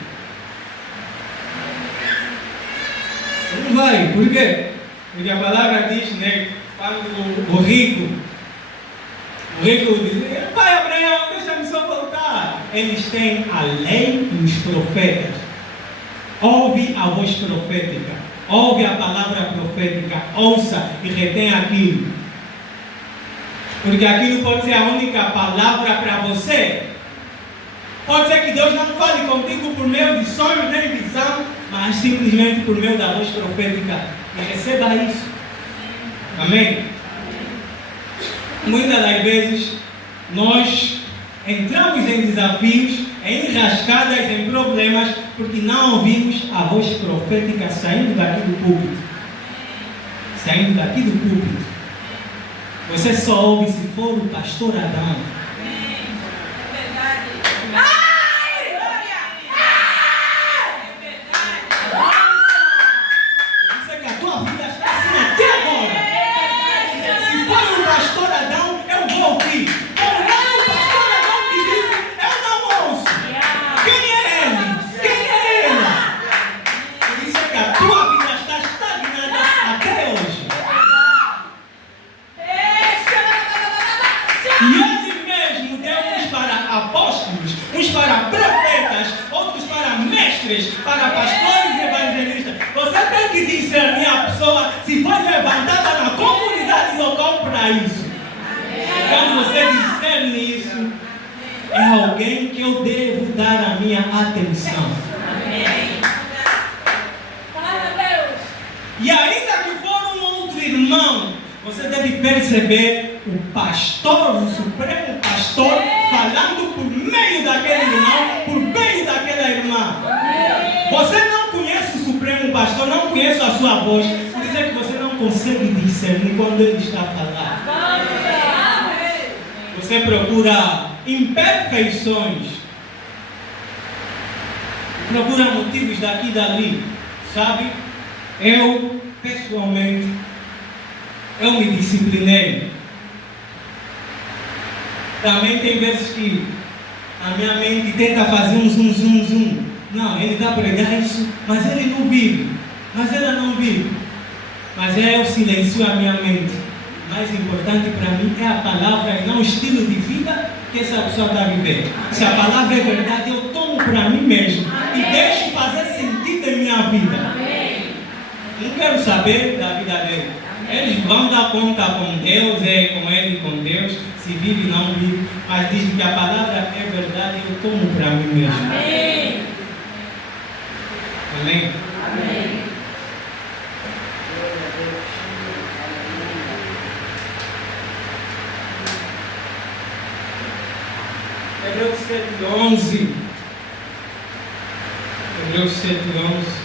Não vai, por quê? Porque a palavra diz, né? Quando o rico diz: pai Abraão, deixa-me só voltar. eles têm a lei e os profetas. Ouve a voz profética, ouve a palavra profética, ouça e retém aquilo. Porque aquilo pode ser a única palavra para você. Pode ser que Deus não fale contigo por meio de sonhos nem visão, mas simplesmente por meio da voz profética. E receba isso. Amém? Muitas das vezes nós entramos em desafios, em enrascadas, em problemas, porque não ouvimos a voz profética saindo daqui do púlpito. Saindo daqui do púlpito. Você só ouve se for o pastor Adão. Isso é que a tua vida está assim até agora. Se for o pastor Adão, eu vou ouvir. Ou não, o pastor Adão que disse, eu não ouço. Quem é ele? Quem é ela? Por isso é que a tua vida está estagnada até hoje. E ele mesmo deu uns para apóstolos, uns para profetas, outros para mestres, para pastores e evangelistas. Você tem que discernir a pessoa se foi levantada na comunidade local para isso. Quando você discerne isso, é alguém que eu devo dar a minha atenção. E ainda que for um outro irmão, você deve perceber o pastor, o supremo pastor, falando por meio daquele irmão, por meio daquela irmã. Você não conhece o supremo pastor, não conhece a sua voz, por isso é que você não consegue discernir quando ele está falando. Você procura imperfeições, procura motivos daqui e dali, sabe? Eu, pessoalmente, eu me disciplinei. Também tem vezes que a minha mente tenta fazer um zoom. Não, ele está a pregar isso, mas ele não vive. Mas ela não vive. Mas eu silencio a minha mente. O mais importante para mim é a palavra e não o estilo de vida que essa pessoa está vivendo. Se a palavra é verdade, eu tomo para mim mesmo e deixo fazer sentido em minha vida. Não quero saber da vida dele. Eles vão dar conta com Deus, é com ele, com Deus, se vive ou não vive, mas dizem que a palavra é verdade e eu tomo para mim mesmo. Amém. Amém? Amém. Hebreus 7:11. Hebreus 7:11.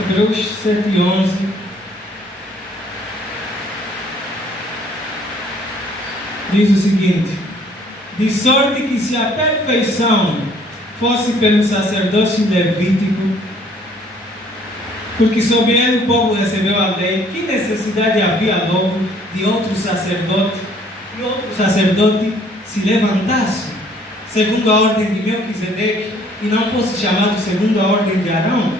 Hebreus 7:11 diz o seguinte: de sorte que se a perfeição fosse pelo sacerdócio levítico, porque sobre ele o povo recebeu a lei, que necessidade havia logo de outro sacerdote, e outro sacerdote se levantasse, segundo a ordem de Melquisedeque, e não fosse chamado segundo a ordem de Arão?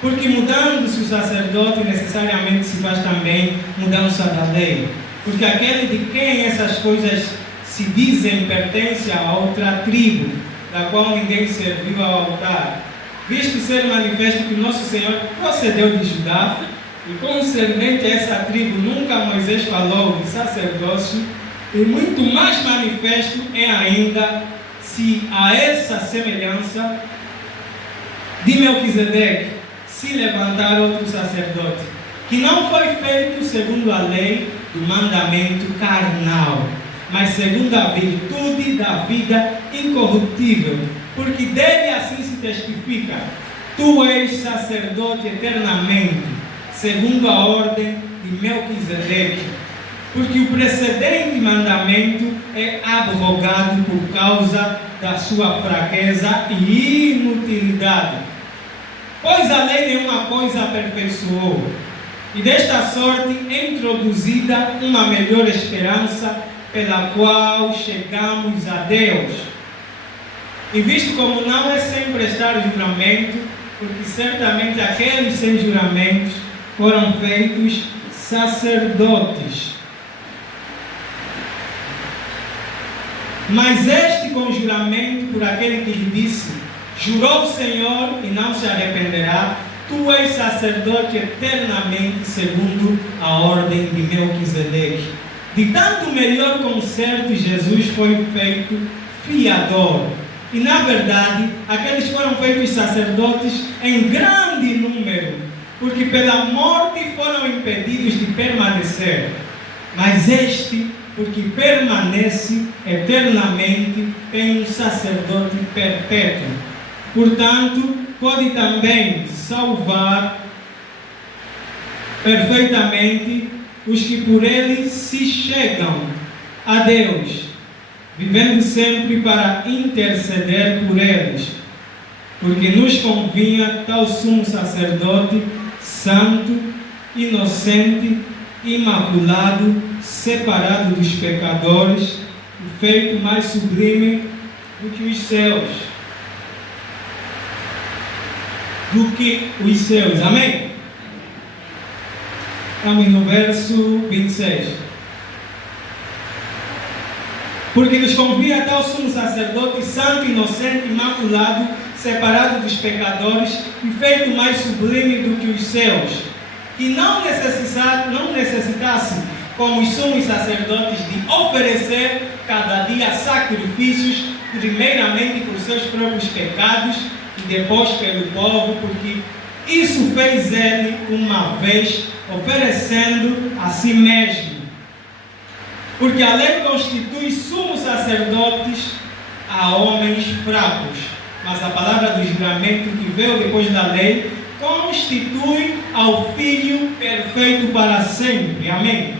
Porque mudando-se o sacerdote, necessariamente se faz também mudança da lei. Porque aquele de quem essas coisas se dizem pertence a outra tribo, da qual ninguém serviu ao altar. Visto ser manifesto que nosso Senhor procedeu de Judá, e concernente a essa tribo nunca Moisés falou de sacerdócio, e muito mais manifesto é ainda se a essa semelhança de Melquisedeque se levantar outro sacerdote, que não foi feito segundo a lei do mandamento carnal, mas segundo a virtude da vida incorruptível, porque dele assim se testifica: tu és sacerdote eternamente, segundo a ordem de Melquisedeque, porque o precedente mandamento é abrogado por causa da sua fraqueza e inutilidade. Pois a lei nenhuma coisa aperfeiçoou, E desta sorte é introduzida uma melhor esperança pela qual chegamos a Deus. E visto como não é sem prestar juramento, porque certamente aqueles sem juramentos foram feitos sacerdotes. Mas este com juramento por aquele que lhe disse: jurou o Senhor e não se arrependerá, tu és sacerdote eternamente segundo a ordem de Melquisedeque. De tanto melhor concerto Jesus foi feito fiador. E na verdade, aqueles foram feitos sacerdotes em grande número, porque pela morte foram impedidos de permanecer. Mas este, porque permanece eternamente, tem um sacerdote perpétuo. Portanto, pode também salvar perfeitamente os que por ele se chegam a Deus, vivendo sempre para interceder por eles, porque nos convinha tal sumo sacerdote, santo, inocente, imaculado, separado dos pecadores, feito mais sublime do que os céus. Amém? Estamos no verso 26. Porque nos convia tal sumo sacerdote, santo, inocente, imaculado, separado dos pecadores e feito mais sublime do que os céus, que não necessitasse, como os sumos sacerdotes, de oferecer cada dia sacrifícios, primeiramente por seus próprios pecados e depois pelo povo, porque isso fez ele uma vez, oferecendo a si mesmo. Porque a lei constitui sumos sacerdotes a homens fracos, mas a palavra do juramento que veio depois da lei constitui ao Filho perfeito para sempre. Amém?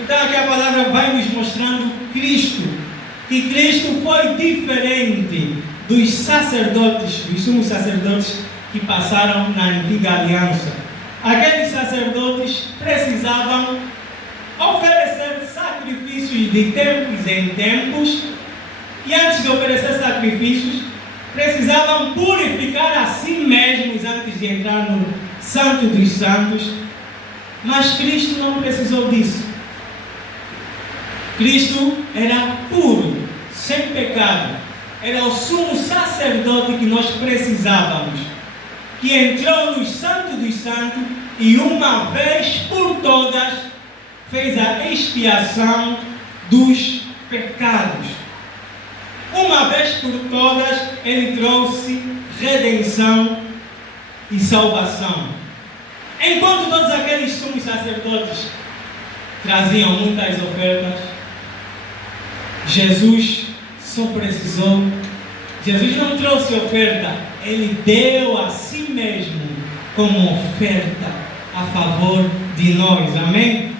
Então aqui a palavra vai nos mostrando Cristo, que Cristo foi diferente dos sacerdotes, dos sumos sacerdotes que passaram na antiga aliança. Aqueles sacerdotes precisavam oferecer sacrifícios de tempos em tempos, e antes de oferecer sacrifícios, precisavam purificar a si mesmos antes de entrar no Santo dos Santos. Mas Cristo não precisou disso. Cristo era puro, sem pecado. Era o sumo sacerdote que nós precisávamos, que entrou no Santo dos Santos e uma vez por todas fez a expiação dos pecados. Uma vez por todas ele trouxe redenção e salvação. Enquanto todos aqueles sumos sacerdotes traziam muitas ofertas, Jesus não trouxe oferta, ele deu a si mesmo como oferta a favor de nós. Amém?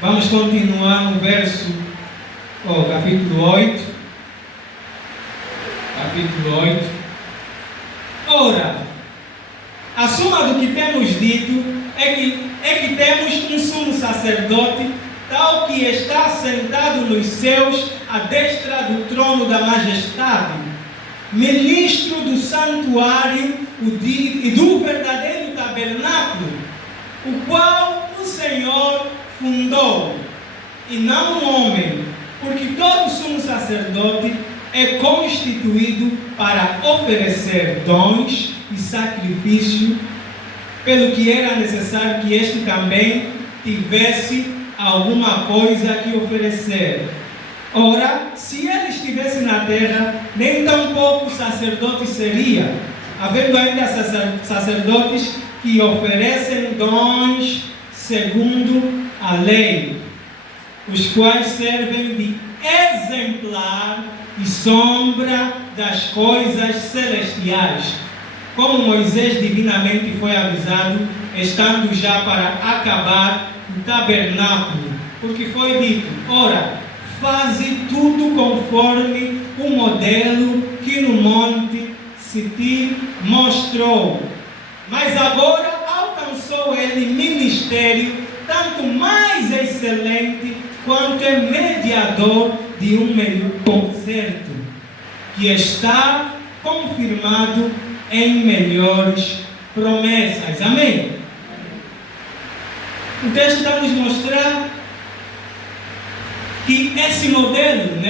Vamos continuar no capítulo 8. Capítulo 8. Ora, a suma do que temos dito é que temos um sumo sacerdote, tal que está sentado nos céus, à destra do trono da majestade, ministro do santuário e do verdadeiro tabernáculo, o qual o Senhor fundou, e não um homem, porque todo sumo sacerdote é constituído para oferecer dons e sacrifício, pelo que era necessário que este também tivesse alguma coisa que oferecer. Ora, se ele estivesse na terra, nem tampouco sacerdote seria, havendo ainda sacerdotes que oferecem dons segundo a lei, os quais servem de exemplar e sombra das coisas celestiais, como Moisés divinamente foi avisado, estando já para acabar o tabernáculo, porque foi dito: ora, faze tudo conforme o modelo que no monte se te mostrou. Mas agora alcançou alcançou ele ministério tanto mais excelente quanto é mediador de um melhor concerto, que está confirmado em melhores promessas. Amém? O texto está nos mostrar que esse modelo,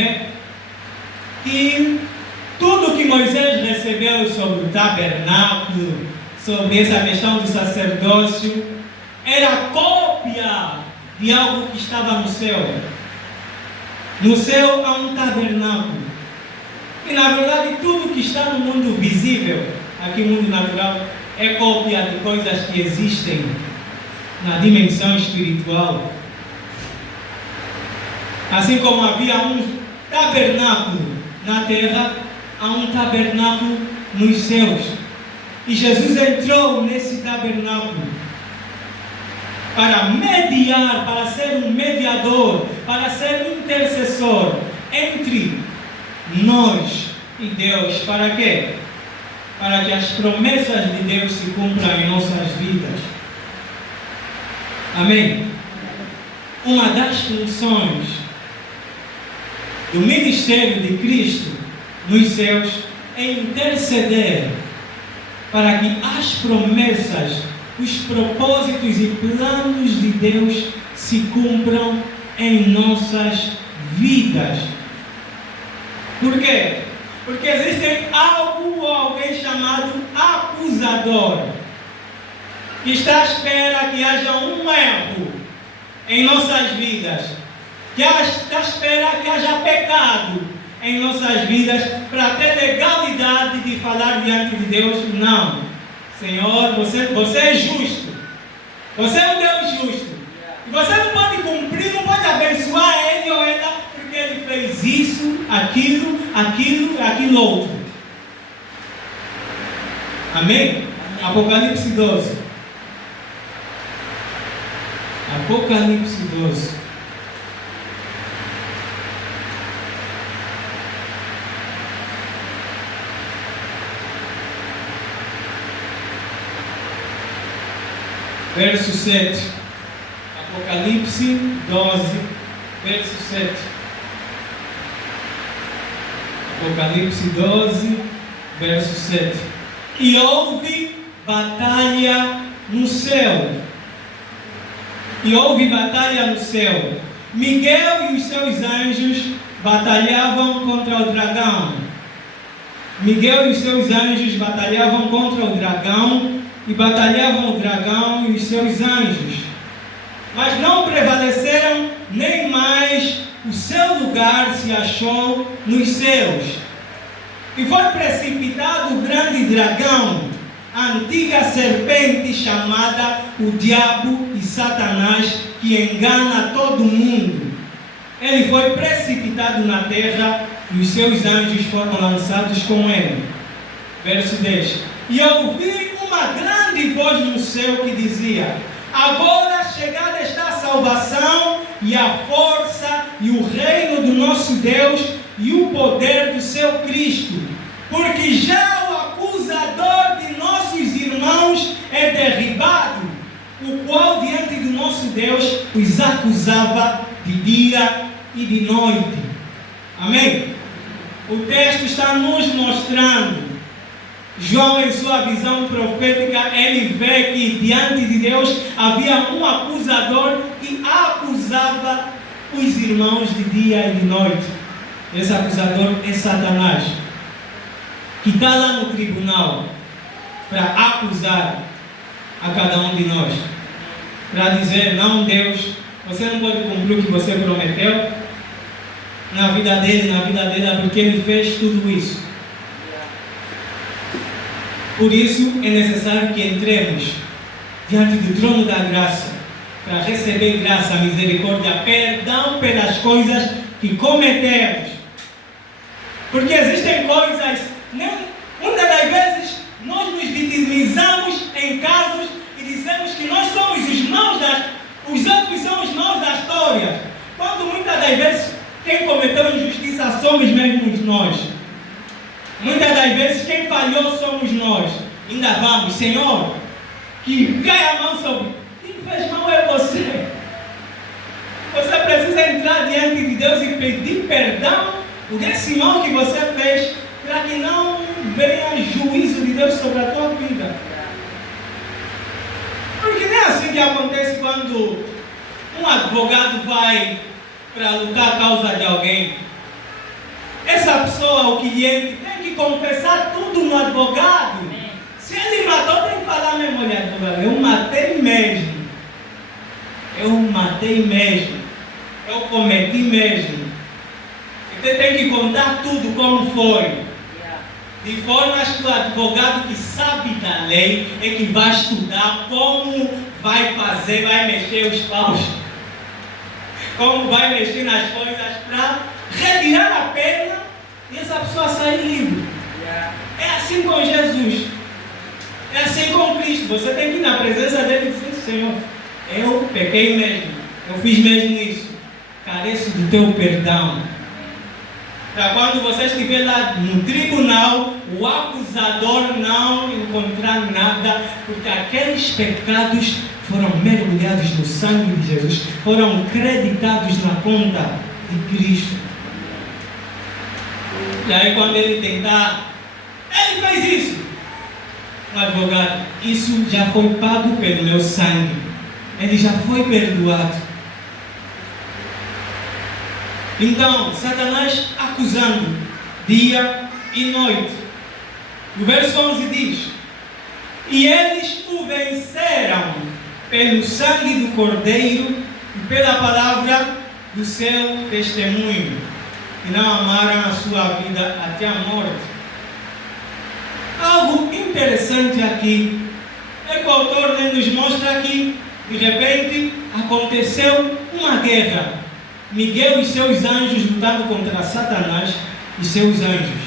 que tudo que Moisés recebeu sobre o tabernáculo, sobre essa questão do sacerdócio, era cópia de algo que estava no céu. No céu há um tabernáculo. E na verdade tudo que está no mundo visível, aqui no mundo natural, é cópia de coisas que existem na dimensão espiritual. Assim como havia um tabernáculo na terra, há um tabernáculo nos céus. E Jesus entrou nesse tabernáculo para mediar, para ser um mediador, para ser um intercessor entre nós e Deus. Para quê? Para que as promessas de Deus se cumpram em nossas vidas. Amém? Uma das funções do ministério de Cristo nos céus é interceder para que as promessas, os propósitos e planos de Deus se cumpram em nossas vidas. Por quê? Porque existe algo ou alguém chamado acusador, que está à espera que haja um erro em nossas vidas, que está à espera que haja pecado em nossas vidas, para ter legalidade de falar diante de Deus: não, Senhor, você é justo, você é um Deus justo, e você não pode cumprir, não pode abençoar ele ou ela, porque ele fez isso, aquilo outro. Amém? Apocalipse 12. Apocalipse 12. Verso 7. Apocalipse 12, verso 7. Apocalipse 12, verso 7. E houve batalha no céu. E houve batalha no céu. Miguel e os seus anjos batalhavam contra o dragão. Miguel e os seus anjos batalhavam contra o dragão, e batalhavam o dragão e os seus anjos. Mas não prevaleceram, nem mais o seu lugar se achou nos céus. E foi precipitado o grande dragão, a antiga serpente chamada o diabo e Satanás, que engana todo mundo. Ele foi precipitado na terra e os seus anjos foram lançados com ele. Verso 10. E eu ouvi uma grande voz no céu que dizia: agora chegada está a salvação e a força e o reino do nosso Deus e o poder do seu Cristo, porque já o acusador de nossos irmãos é derribado, o qual diante do nosso Deus os acusava de dia e de noite. Amém? O texto está nos mostrando, João, em sua visão profética, ele vê que diante de Deus havia um acusador que acusava os irmãos de dia e de noite. Esse acusador é Satanás, que está lá no tribunal para acusar a cada um de nós, para dizer: não, Deus, você não pode cumprir o que você prometeu na vida dele, na vida dela, porque ele fez tudo isso. Por isso é necessário que entremos diante do trono da graça, para receber graça, misericórdia, perdão pelas coisas que cometemos. Porque existem coisas, muitas das vezes nós nos vitimizamos em casos e dizemos que nós somos os outros são os maus da história, quando muitas das vezes quem cometeu injustiça somos mesmos nós. Muitas das vezes quem falhou somos nós. Ainda vamos: Senhor, que cai a mão sobre. Quem fez mal é você. Você precisa entrar diante de Deus e pedir perdão por esse mal que você fez, para que não venha juízo de Deus sobre a tua vida. Porque não é assim que acontece quando um advogado vai para lutar a causa de alguém. Essa pessoa, o cliente, tem que confessar tudo no advogado. Se ele matou, tem que falar mesmo, olha, advogado, eu matei mesmo. Eu matei mesmo. Eu cometi mesmo. Você tem que contar tudo como foi. De forma que o advogado que sabe da lei é que vai estudar como vai fazer, vai mexer os paus. Como vai mexer nas coisas para retirar a pena e essa pessoa sair livre. É assim com Jesus. É assim com Cristo. Você tem que ir na presença dele e dizer, Senhor, eu pequei mesmo. Eu fiz mesmo isso. Careço do teu perdão. Para quando você estiver lá no tribunal, o acusador não encontrar nada, porque aqueles pecados foram mergulhados no sangue de Jesus, foram creditados na conta de Cristo. E aí quando ele tentar, ele fez isso. O advogado, isso já foi pago pelo meu sangue. Ele já foi perdoado. Então, Satanás acusando dia e noite. O verso 11 diz: e eles o venceram pelo sangue do Cordeiro e pela palavra do seu testemunho, e não amaram a sua vida até a morte. Algo interessante aqui é que o autor nos mostra que, de repente, aconteceu uma guerra. Miguel e seus anjos lutando contra Satanás e seus anjos.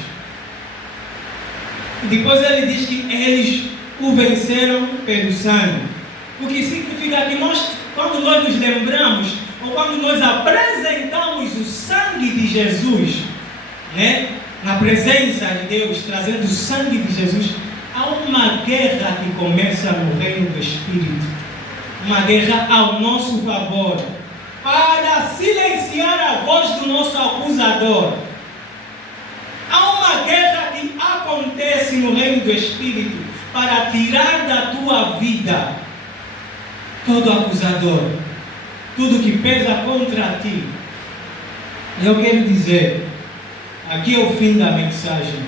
E depois ele diz que eles o venceram pelo sangue. O que significa que nós, quando nós nos lembramos, ou quando nós apresentamos o sangue de Jesus, né, na presença de Deus, trazendo o sangue de Jesus, há uma guerra que começa no reino do Espírito. Uma guerra ao nosso favor, para silenciar a voz do nosso acusador. Há uma guerra que acontece no reino do Espírito para tirar da tua vida todo acusador, tudo que pesa contra ti. Eu quero dizer, aqui é o fim da mensagem.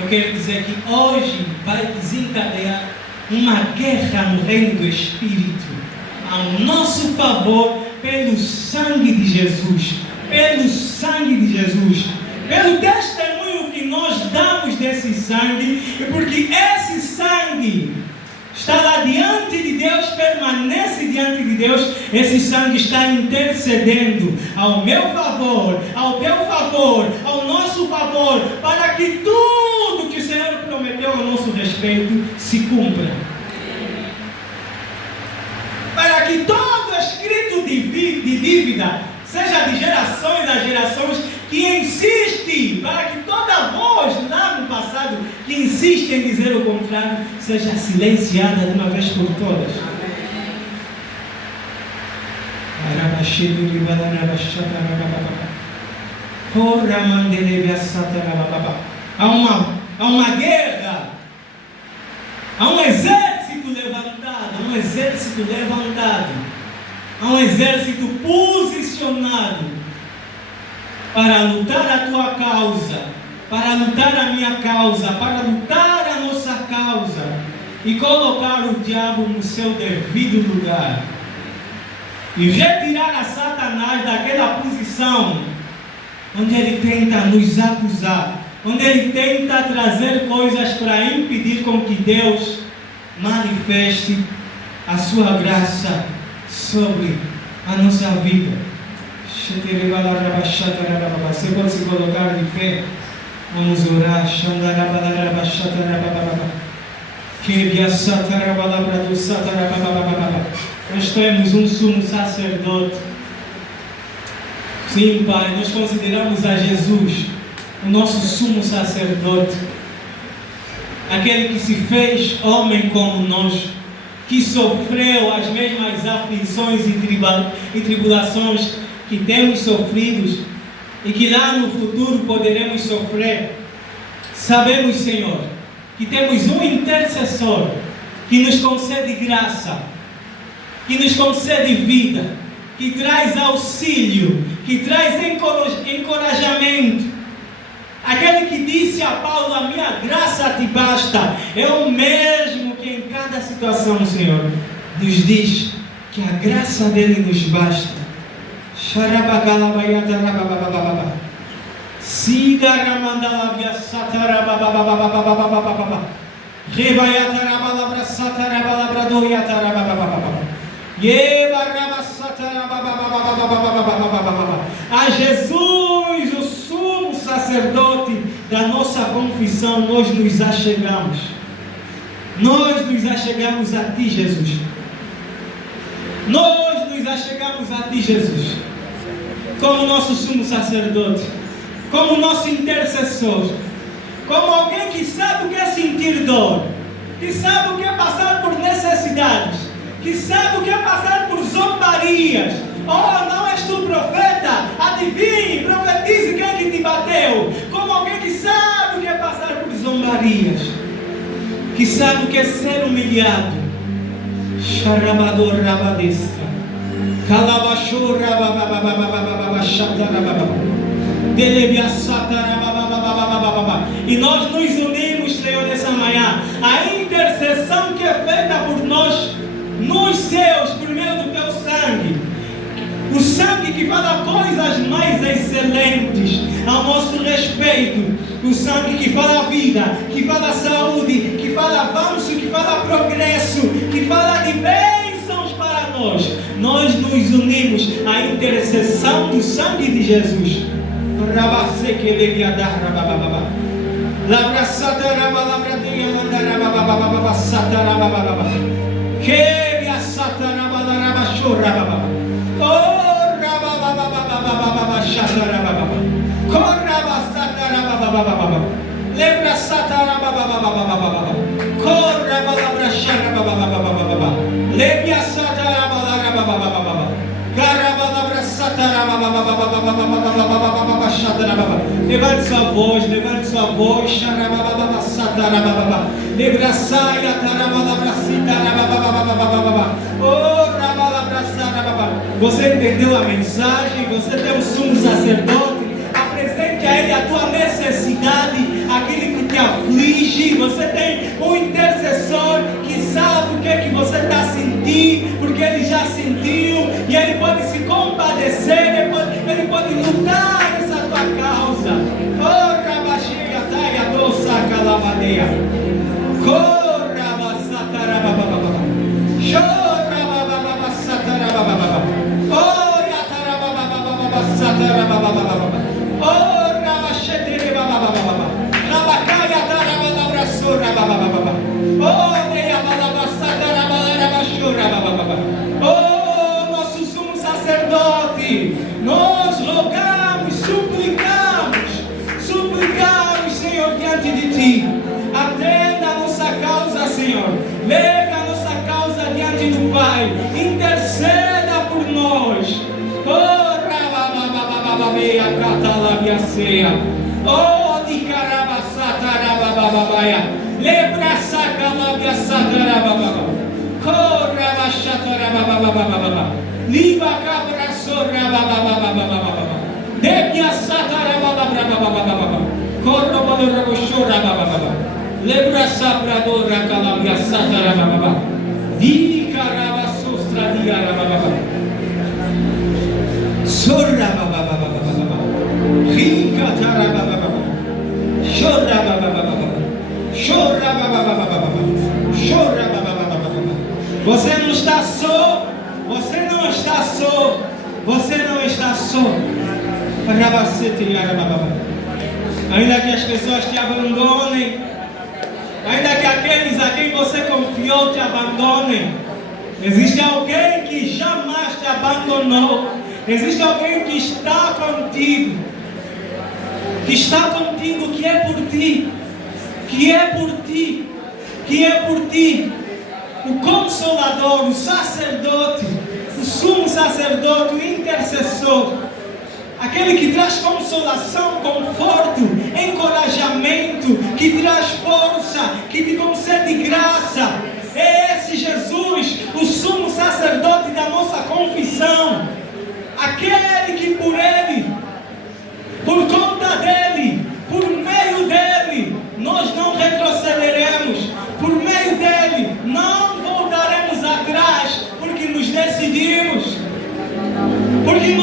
Eu quero dizer que hoje vai desencadear uma guerra no reino do Espírito, ao nosso favor, pelo sangue de Jesus, pelo sangue de Jesus, pelo testemunho que nós damos desse sangue, e porque esse sangue está lá diante de Deus, permanece diante de Deus, esse sangue está intercedendo ao meu favor, ao teu favor, ao nosso favor, para que tudo que o Senhor prometeu a nosso respeito se cumpra. Para que todo escrito de dívida, seja de gerações a gerações, que insiste, para que toda voz lá no passado que insiste em dizer o contrário, seja silenciada de uma vez por todas. Há uma guerra, há um exército levantado, há um exército posicionado para lutar a tua causa, para lutar a minha causa, para lutar a nossa causa e colocar o diabo no seu devido lugar e retirar a Satanás daquela posição onde ele tenta nos acusar, onde ele tenta trazer coisas para impedir com que Deus manifeste a sua graça sobre a nossa vida. Você pode se colocar de pé. Vamos orar. Nós temos um sumo sacerdote. Sim, Pai, nós consideramos a Jesus o nosso sumo sacerdote, aquele que se fez homem como nós, que sofreu as mesmas aflições e tribulações que temos sofridos e que lá no futuro poderemos sofrer. Sabemos, Senhor, que temos um intercessor que nos concede graça, que nos concede vida, que traz auxílio, que traz encorajamento. Aquele que disse a Paulo: a minha graça te basta, é o mesmo que em cada situação, Senhor, nos diz que a graça dele nos basta. A Jesus, o sumo sacerdote da nossa confissão, nós nos achegamos. Nós nos achegamos a Ti, Jesus. Nós nos achegamos a Ti, Jesus, como nosso sumo sacerdote, como nosso intercessor, como alguém que sabe o que é sentir dor, que sabe o que é passar por necessidades, que sabe o que é passar por zombarias. Oh, não és tu profeta? Adivinhe, profetize quem é que te bateu. Como alguém que sabe o que é passar por zombarias, que sabe o que é ser humilhado. Charabador rabadesca, calabachor e nós nos unimos, Senhor, nessa manhã. A intercessão que é feita por nós, nos céus, por meio do Teu sangue. O sangue que fala coisas mais excelentes ao nosso respeito. O sangue que fala vida, que fala saúde, que fala avanço, que fala progresso, que fala de bênçãos para nós. Nós nos unimos à intercessão do sangue de Jesus. Levante sua voz, levante sua voz. Você entendeu a mensagem? Você tem um sumo sacerdote. Apresente a ele a tua necessidade, aquele que te aflige. Você tem um intercessor que sabe o que é que você está sentindo, porque ele já sentiu e ele pode se compadecer, ele pode lutar essa tua causa. Oh, Rabachega, Taia, Doça, Calamadeia. Corra, Bassatarabababa. Chorabababa, Satarabababa. Oh, Yatarabababa, Satarabababa. Oh, Rabachetele, Babababa. Rabacaia, Tarabababra, Sorabababa. Oh, Neia, Bababa, Satarabababa, Chorabababa. Oh, nosso sumo sacerdote, nós rogamos, suplicamos, Senhor, diante de Ti. Atenda a nossa causa, Senhor. Leve a nossa causa diante do Pai. Interceda por nós. Oh, Rabababababeia, Catalabia Ceia. Oh, Nicarabassatarabababaia. Lebra Sacalabia Satarabababa. Corra Bachatarababababa. Liba Cabra Sorabababababa. Debia Satarabababababa. Corra Balorabashorabababa. Lebra Sabradora Calabia Satarabababa. Di Carabasostra Diarabababa. Sorabababababa. Rica Tarabababa. Chorababababa. Chorababababa. Chorababababa. Você não está só. Você não está só. Você não está só. Ainda que as pessoas te abandonem, ainda que aqueles a quem você confiou te abandonem, existe alguém que jamais te abandonou. Existe alguém que está contigo, que é por ti, que é por ti, que é por ti. o Consolador, o sacerdote, o sumo sacerdote, o intercessor, aquele que traz consolação, conforto, encorajamento, que traz força, que te concede graça. É esse Jesus, o sumo sacerdote da nossa confissão, aquele que por Ele, por conta dEle, por meio dEle, nós não retrocederemos, por meio dEle não voltaremos atrás, porque nos decidimos, porque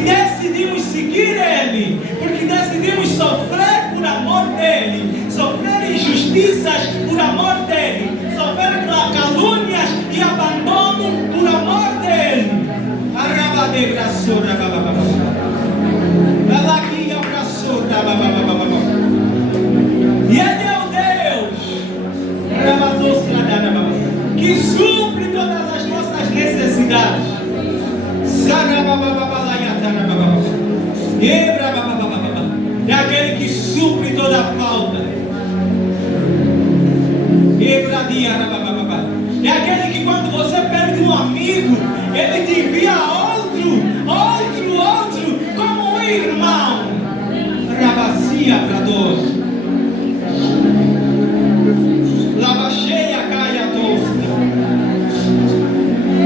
decidimos seguir Ele, porque decidimos sofrer por amor dEle, sofrer injustiças por amor dEle, sofrer calúnias e abandono por amor dEle. E Ele é o Deus que supre todas as nossas necessidades. É aquele que supre toda a falta. É aquele que quando você perde um amigo, ele te envia outro, como um irmão. Rabacia para dois. Lava cheia, caia tosca.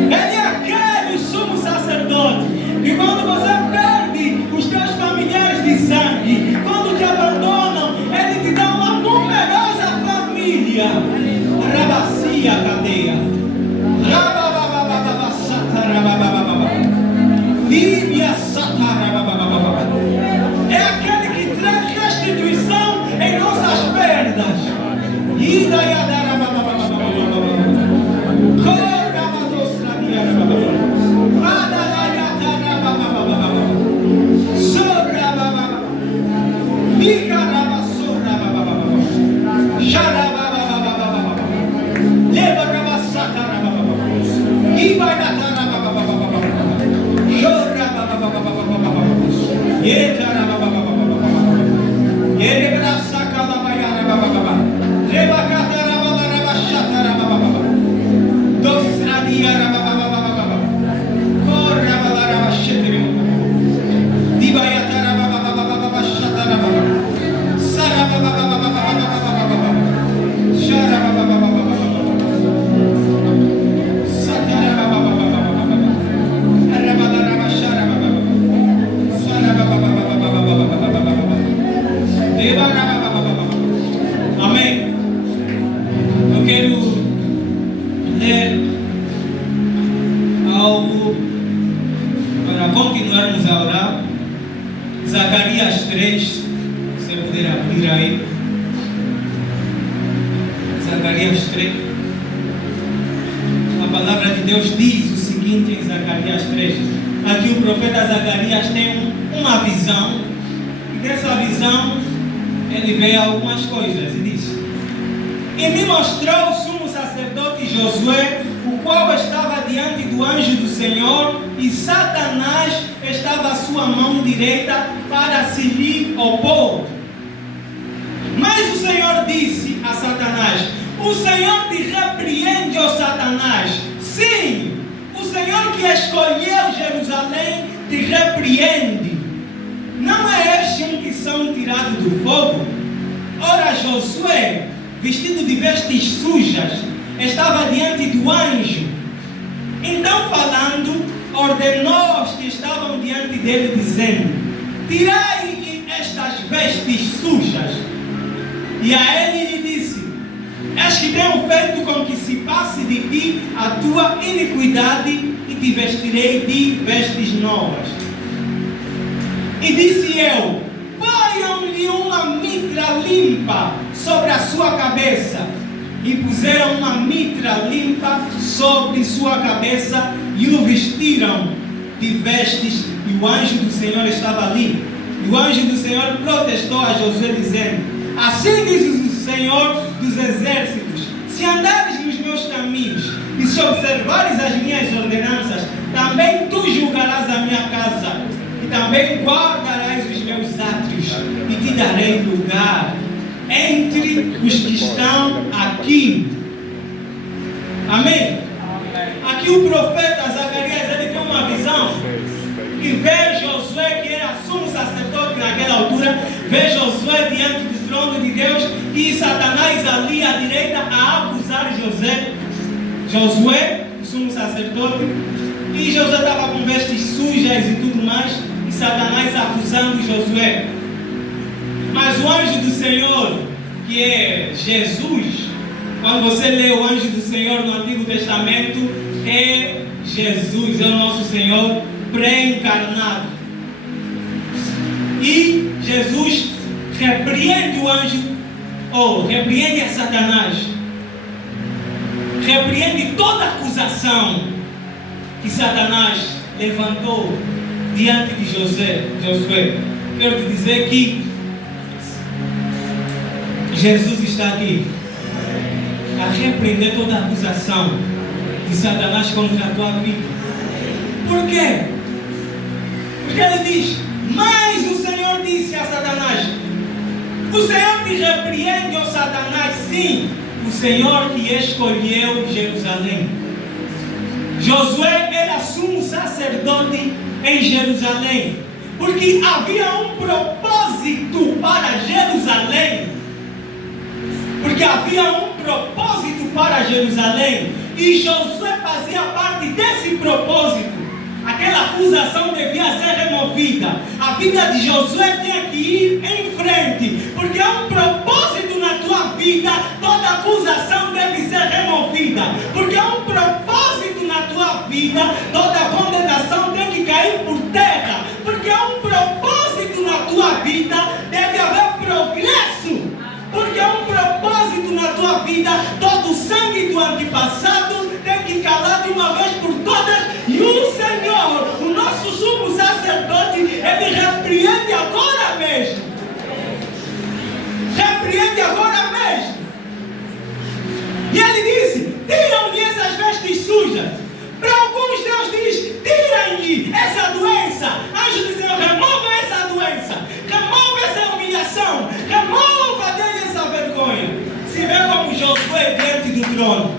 Ele é aquele sumo sacerdote que quando você perde os teus familiares de sangue, quando te abandonam, ele te dá uma numerosa família. Rabacia, cadeia. Bíblia satarababababa. É aquele que traz restituição em nossas perdas. Ida e amém. Eu quero ler algo para continuarmos a orar. Zacarias 3, se você puder abrir aí. Zacarias 3. A palavra de Deus diz o seguinte em Zacarias 3. Aqui o profeta Zacarias tem uma visão, e dessa visão ele vê algumas coisas e diz: e me mostrou o sumo sacerdote Josué, o qual estava diante do anjo do Senhor, e Satanás estava à sua mão direita para se lhe opor. Mas o Senhor disse a Satanás: o Senhor te repreende, ó Satanás. Sim, o Senhor que escolheu Jerusalém te repreende. Não é este um que são tirado do fogo? Ora, Josué, vestido de vestes sujas, estava diante do anjo. Então, falando, ordenou aos que estavam diante dele, dizendo: tirai-lhe estas vestes sujas. E a ele lhe disse: és que tenho feito com que se passe de ti a tua iniquidade, e te vestirei de vestes novas. E disse eu: ponham-lhe uma mitra limpa sobre a sua cabeça. E puseram uma mitra limpa sobre sua cabeça e o vestiram de vestes. E o anjo do Senhor estava ali. E o anjo do Senhor protestou a Josué, dizendo: assim diz o Senhor dos exércitos: se andares nos meus caminhos e se observares as minhas ordenanças, também tu julgarás a minha casa, e também guardarás os meus átrios, e te darei lugar entre os que estão aqui. Amém? Aqui o profeta Zacarias, ele tem uma visão e vê Josué, que era sumo sacerdote naquela altura, vê Josué diante do trono de Deus e Satanás ali à direita a acusar Josué, o sumo sacerdote, e Josué estava com vestes sujas e tudo mais, e Satanás acusando Josué. Mas o anjo do Senhor, que é Jesus, quando você lê o anjo do Senhor no Antigo Testamento, é Jesus, é o nosso Senhor pré-encarnado. E Jesus repreende o anjo, ou repreende a Satanás, repreende toda acusação que Satanás levantou diante de Josué. Quero te dizer que Jesus está aqui a repreender toda a acusação de Satanás contra a tua vida. Por quê? Porque ele diz: mas o Senhor disse a Satanás, o Senhor te repreende, ó Satanás, sim, o Senhor que escolheu Jerusalém. Josué era sumo sacerdote em Jerusalém, porque havia um propósito para Jerusalém. Porque havia um propósito para Jerusalém, e Josué fazia parte desse propósito. Aquela acusação devia ser removida. A vida de Josué tinha que ir em frente, porque há um propósito na tua vida. Toda acusação deve ser removida, porque há um propósito na tua vida. Toda condenação tem que cair por terra, porque há um propósito na tua vida. Deve haver progresso, porque há um propósito na tua vida. Todo o sangue do antepassado tem que calar de uma vez por todas. E o Senhor, o nosso sumo sacerdote, ele repreende agora mesmo. Repreende agora mesmo. E ele disse: tiram-lhe essas vestes sujas. Para alguns Deus diz: tirem-lhe essa doença. Anjo do Senhor, remova essa doença, remova essa humilhação, remova dele essa vergonha. Se vê como Josué diante do trono.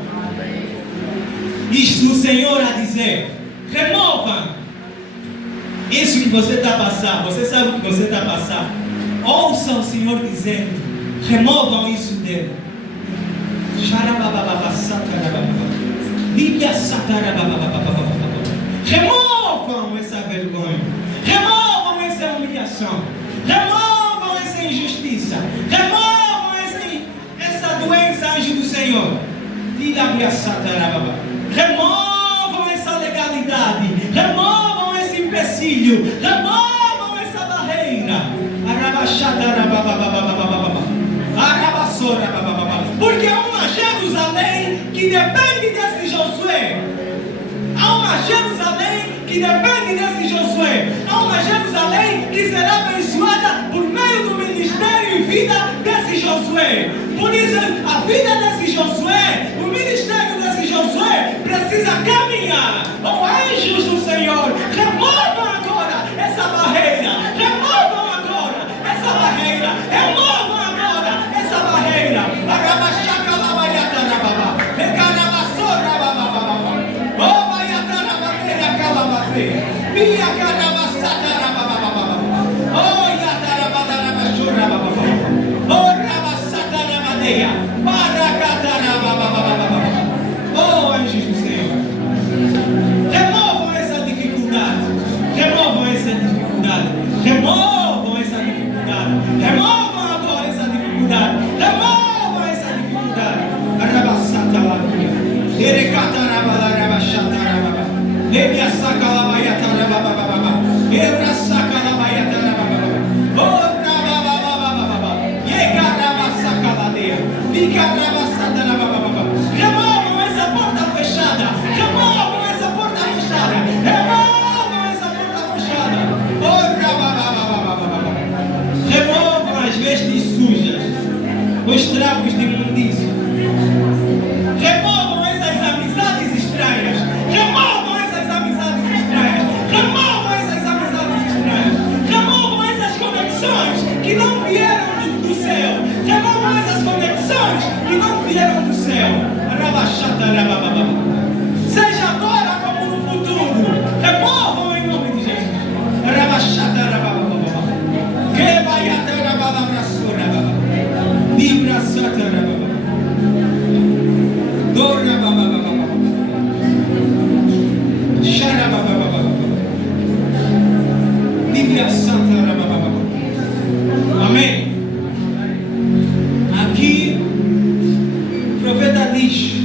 Isto o Senhor a dizer: remova isso que você está a passar. Você sabe o que você está a passar. Ouça o Senhor dizendo: removam isso dele. Removam essa vergonha, removam essa humilhação, removam essa injustiça, removam essa doença, anjo do Senhor. Removam essa legalidade, removam esse empecilho, removam essa barreira. Porque há uma Jerusalém que depende desse Josué. Há uma Jerusalém que depende desse Josué. Há uma Jerusalém que será abençoada por meio do ministério e vida desse Josué. Por isso, a vida desse Josué, o ministério desse Josué precisa caminhar. Oh, anjos do Senhor, removam agora essa barreira. Removam agora essa barreira. Removam agora essa barreira. Oh, anjos do Senhor, removam essa dificuldade, removam essa dificuldade, removam essa dificuldade, removam agora essa dificuldade, removam essa dificuldade. Removam essa porta fechada, removam essa porta fechada, removam essa porta fechada. Removam as vestes sujas, os trapos de imundícia. Removam essas amizades estranhas. Removam essas amizades estranhas. Removam essas amizades estranhas. Removam essas conexões que não vieram do céu. Removam essas conexões que não Amém. Aqui o profeta diz: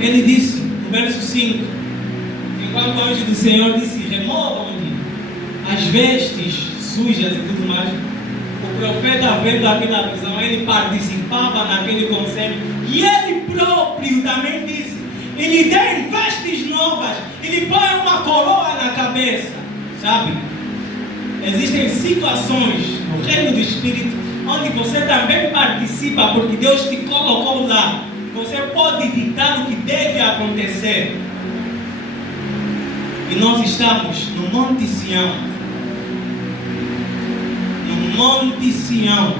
ele disse no verso 5, enquanto o anjo do Senhor disse: removam-lhe as vestes sujas e tudo mais. O profeta, vendo aquela visão, ele participava naquele conselho e ele próprio também disse: e lhe deem vestes novas e lhe põe uma coroa na cabeça. Sabe? Existem situações no reino do Espírito onde você também participa, porque Deus te colocou lá. Você pode ditar o que deve acontecer. E nós estamos no Monte Sião. No Monte Sião.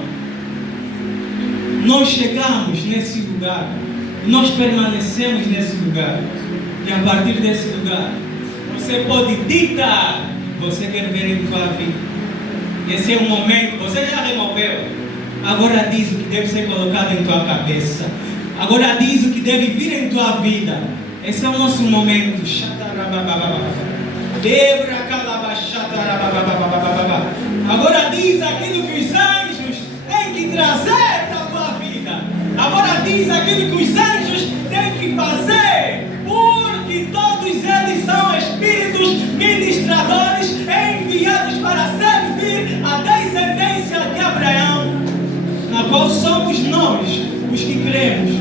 Nós chegamos nesse lugar. Nós permanecemos nesse lugar. E a partir desse lugar, você pode ditar o que você quer ver em sua vida. Esse é o momento. Você já removeu. Agora diz o que deve ser colocado em tua cabeça. Agora diz o que deve vir em tua vida. Esse é o nosso momento. Agora diz aquilo que os anjos têm que trazer para a tua vida. Agora diz aquilo que os anjos têm que fazer. Porque todos eles são espíritos ministradores enviados para servir a descendência de Abraão, na qual somos nós os que cremos.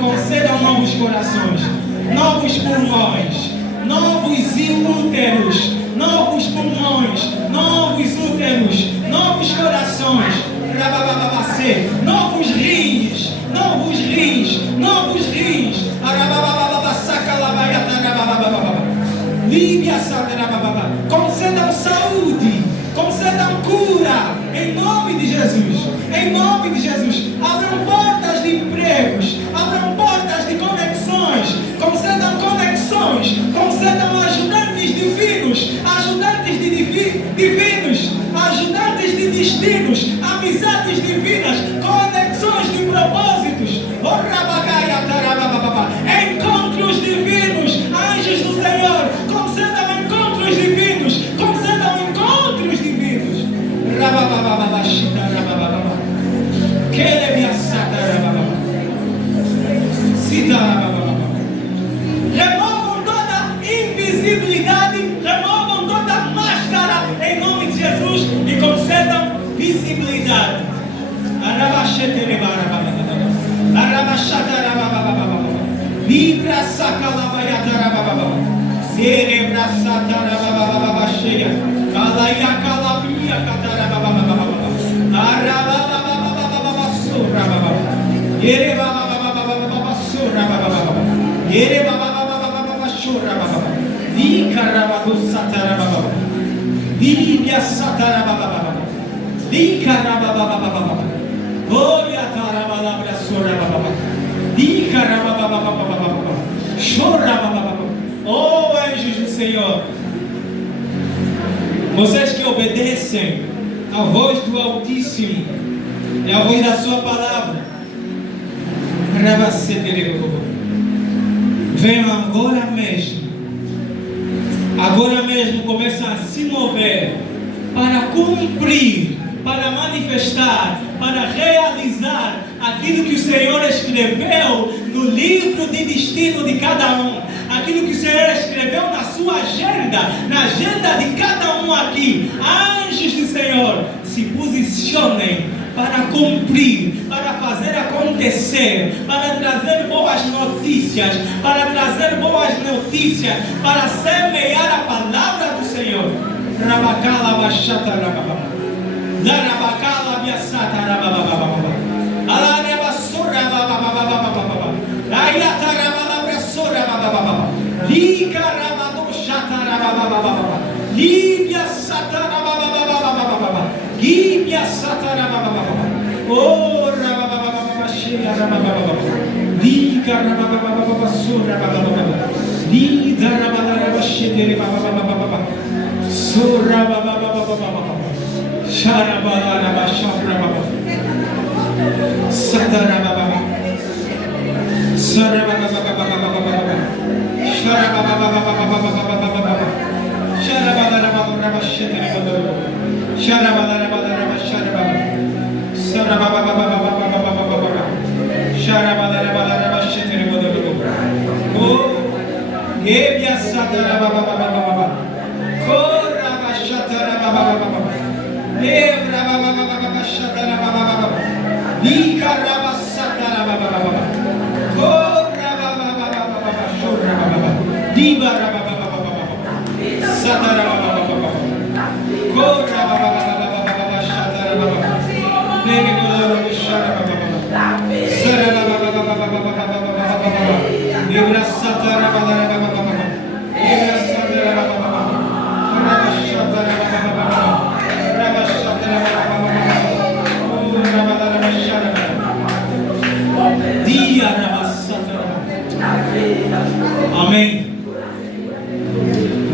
Concedam novos corações, novos pulmões, novos úteros, novos pulmões, novos úteros, novos corações, novos rins, novos rins, novos rins, concedam saúde, concedam cura, em nome de Jesus, em nome de Jesus. Abram portas de empregos, abram portas de conexões, concedam ajudantes divinos, ajudantes de destinos, amizades divinas, conexões de propósitos, encontros divinos, anjos do Senhor, concedam encontros divinos, removam toda invisibilidade, removam toda máscara em nome de Jesus e concedam visibilidade. Libra sacalabayatarababa, cerebra satarababa cheia, calaia calabia catarababa, arababa surababa, yerebaba surababa, yerebaba surababa, dicarababa satarababa, libia satarababa, dicarababa, olha tarababa surababa. Oh, anjos do Senhor, vocês que obedecem à voz do Altíssimo e à voz da sua palavra, venham agora mesmo começam a se mover para cumprir, para manifestar, para realizar aquilo que o Senhor escreveu no livro de destino de cada um, aquilo que o Senhor escreveu na sua agenda, na agenda de cada um aqui. Anjos do Senhor, se posicionem para cumprir, para fazer acontecer, para trazer boas notícias, para semear a palavra do Senhor. Larabacala biasata rababababa. Alarabasura bababababa. Ayatarabalabrasura babababa. Likarabadosata rababababa. Libia satara bababababa. Libia satara babababa. Oh rababababa shira babababa. Likarababababa sura babababa. Lidarabababa shira babababa. Sura babababa. Sharabalaba shabrababa. Satarababa. Sarabababababababa. Sharababababababababa. Sharabalaba shatarababa. Sharabalaba sharababa. Sarababababababababa. Sharabalaba shatarababa. Oh, gebia satarabababababa. Koraba shatarababababa. Lebra bababababa shatarabababa. Likaraba satarabababa. Koraba bababababa shorabababa. Libarababababa. Satarabababa. Koraba bababababa shatarabababa. Lebra sharabababa. Sarabababababababa. Lebra satarabababa. Lebra satarabababa. Koraba shatarabababa. Amém.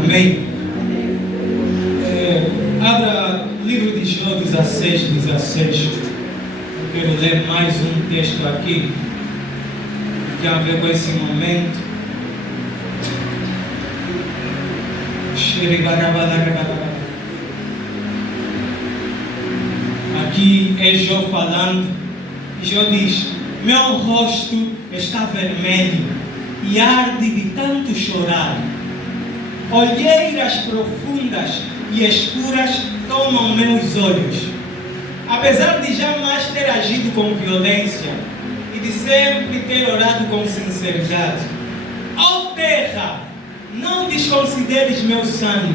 Amém. Abra livro de Jó 16:16. Eu quero ler mais um texto aqui que tem a ver com esse momento. Aqui é Jó falando. E Jó diz: meu rosto está vermelho e arde de tanto chorar. Olheiras profundas e escuras tomam meus olhos. Apesar de jamais ter agido com violência e de sempre ter orado com sinceridade, ó terra, não desconsideres meu sangue.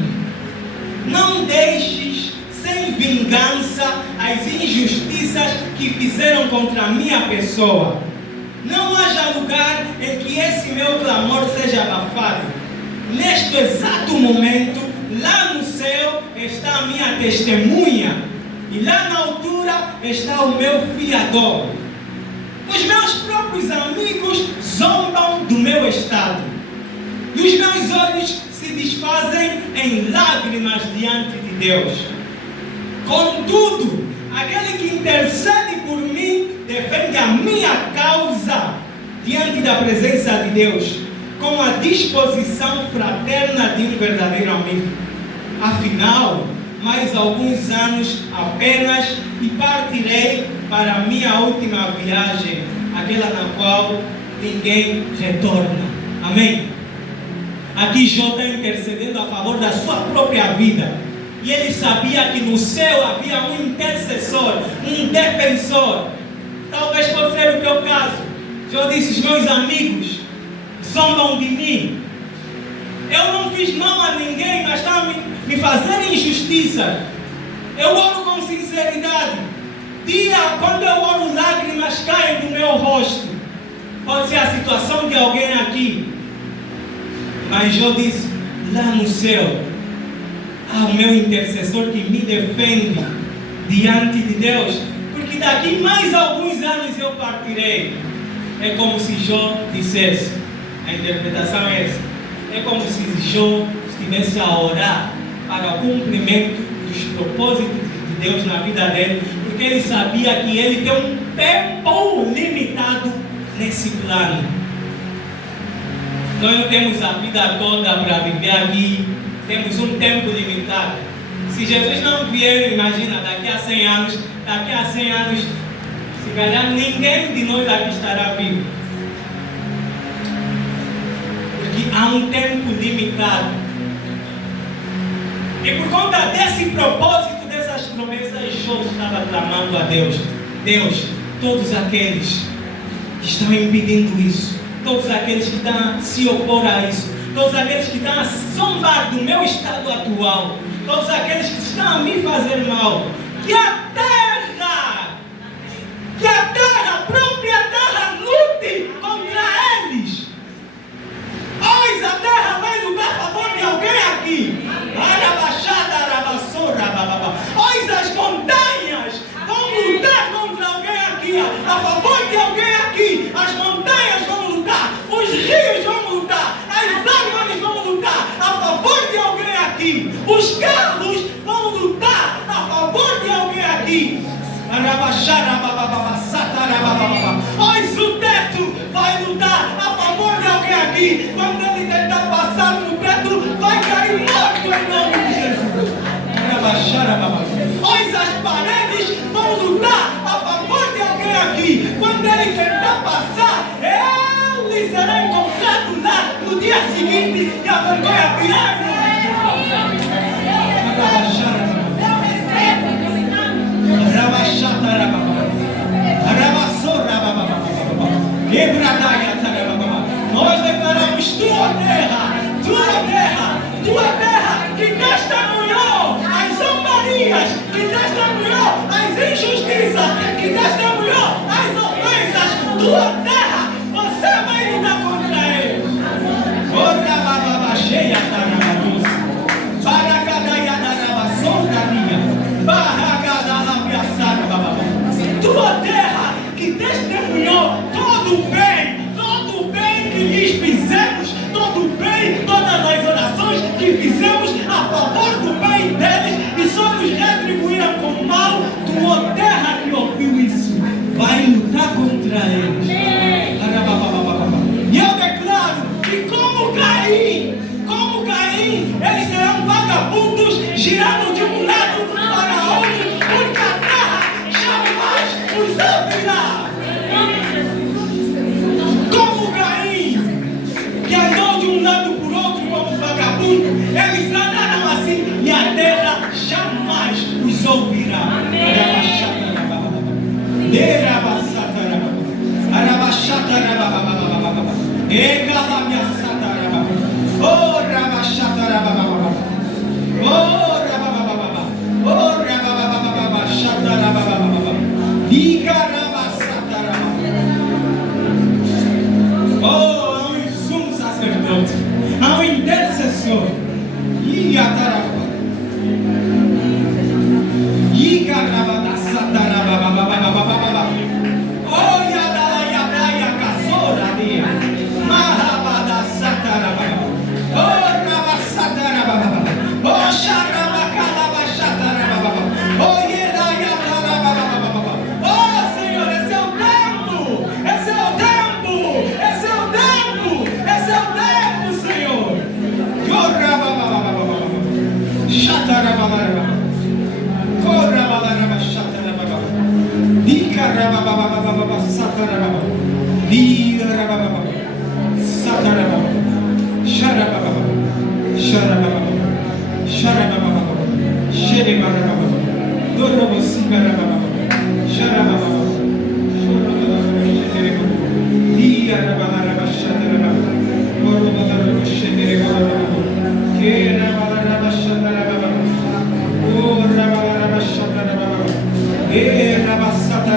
Não deixes sem vingança as injustiças que fizeram contra a minha pessoa. Não haja lugar em que esse meu clamor seja abafado. Neste exato momento, lá no céu está a minha testemunha, e lá na altura está o meu fiador. Os meus próprios amigos zombam do meu estado, e os meus olhos se desfazem em lágrimas diante de Deus. Contudo, aquele que intercede por mim defende a minha causa diante da presença de Deus, com a disposição fraterna de um verdadeiro amigo. Afinal, mais alguns anos apenas e partirei para a minha última viagem, aquela na qual ninguém retorna. Amém? Aqui Jó está intercedendo a favor da sua própria vida. E ele sabia que no céu havia um intercessor, um defensor. Talvez pode ser o teu caso. Jó disse: os meus amigos zombam de mim. Eu não fiz mal a ninguém, mas estão me fazendo injustiça. Eu oro com sinceridade. Quando eu oro, lágrimas caem do meu rosto. Pode ser a situação de alguém aqui. Mas Jó disse: lá no céu há o meu intercessor que me defende diante de Deus, porque daqui mais alguns anos eu partirei. É como se Jó dissesse, a interpretação é essa, é como se Jó estivesse a orar para o cumprimento dos propósitos de Deus na vida dele, porque ele sabia que ele tem um tempo limitado nesse plano. Nós não temos a vida toda para viver aqui, temos um tempo limitado. Se Jesus não vier, imagina, daqui a 100 anos, se calhar ninguém de nós aqui estará vivo. Porque há um tempo limitado. E por conta desse propósito, dessas promessas, Jó estava clamando a Deus: Deus, todos aqueles que estão impedindo isso, todos aqueles que estão a se opor a isso, todos aqueles que estão a zombar do meu estado atual, todos aqueles que estão a me fazer mal, Que a terra, a própria terra lute contra eles. Pois a terra vai lutar a favor de alguém aqui. Pois as montanhas vão lutar contra alguém aqui. A favor de alguém aqui. As montanhas vão lutar. Os rios vão lutar. As árvores vão lutar a favor de alguém aqui. Os carros vão lutar a favor de alguém aqui. Pois o teto vai lutar a favor de alguém aqui. Quando ele tentar passar no teto, vai cair morto em nome de Jesus. Pois as paredes vão lutar a favor de alguém aqui. Quando ele tentar passar, ele será encontrado lá no dia seguinte e a vergonha virá em nome de Jesus. Nós declaramos tua terra que testemunhou as zombarias, que testemunhou as injustiças, que testemunhou as ofensas, tua terra, você vai lutar contra eles. Cheia tua terra que testemunhou todo o bem que lhes fizemos, todo o bem, todas as orações que fizemos a favor do bem deles e só nos retribuíram com mal. Tua terra que ouviu isso vai lutar contra eles. E eu declaro que como Caim, eles serão vagabundos girando de um lado para outro, porque a terra jamais os ouvirá. Como Caim, que andou de um lado por outro como vagabundo, eles andaram assim e a terra jamais os ouvirá. Há um sumo sacerdote, há um intercessor. Rabasata,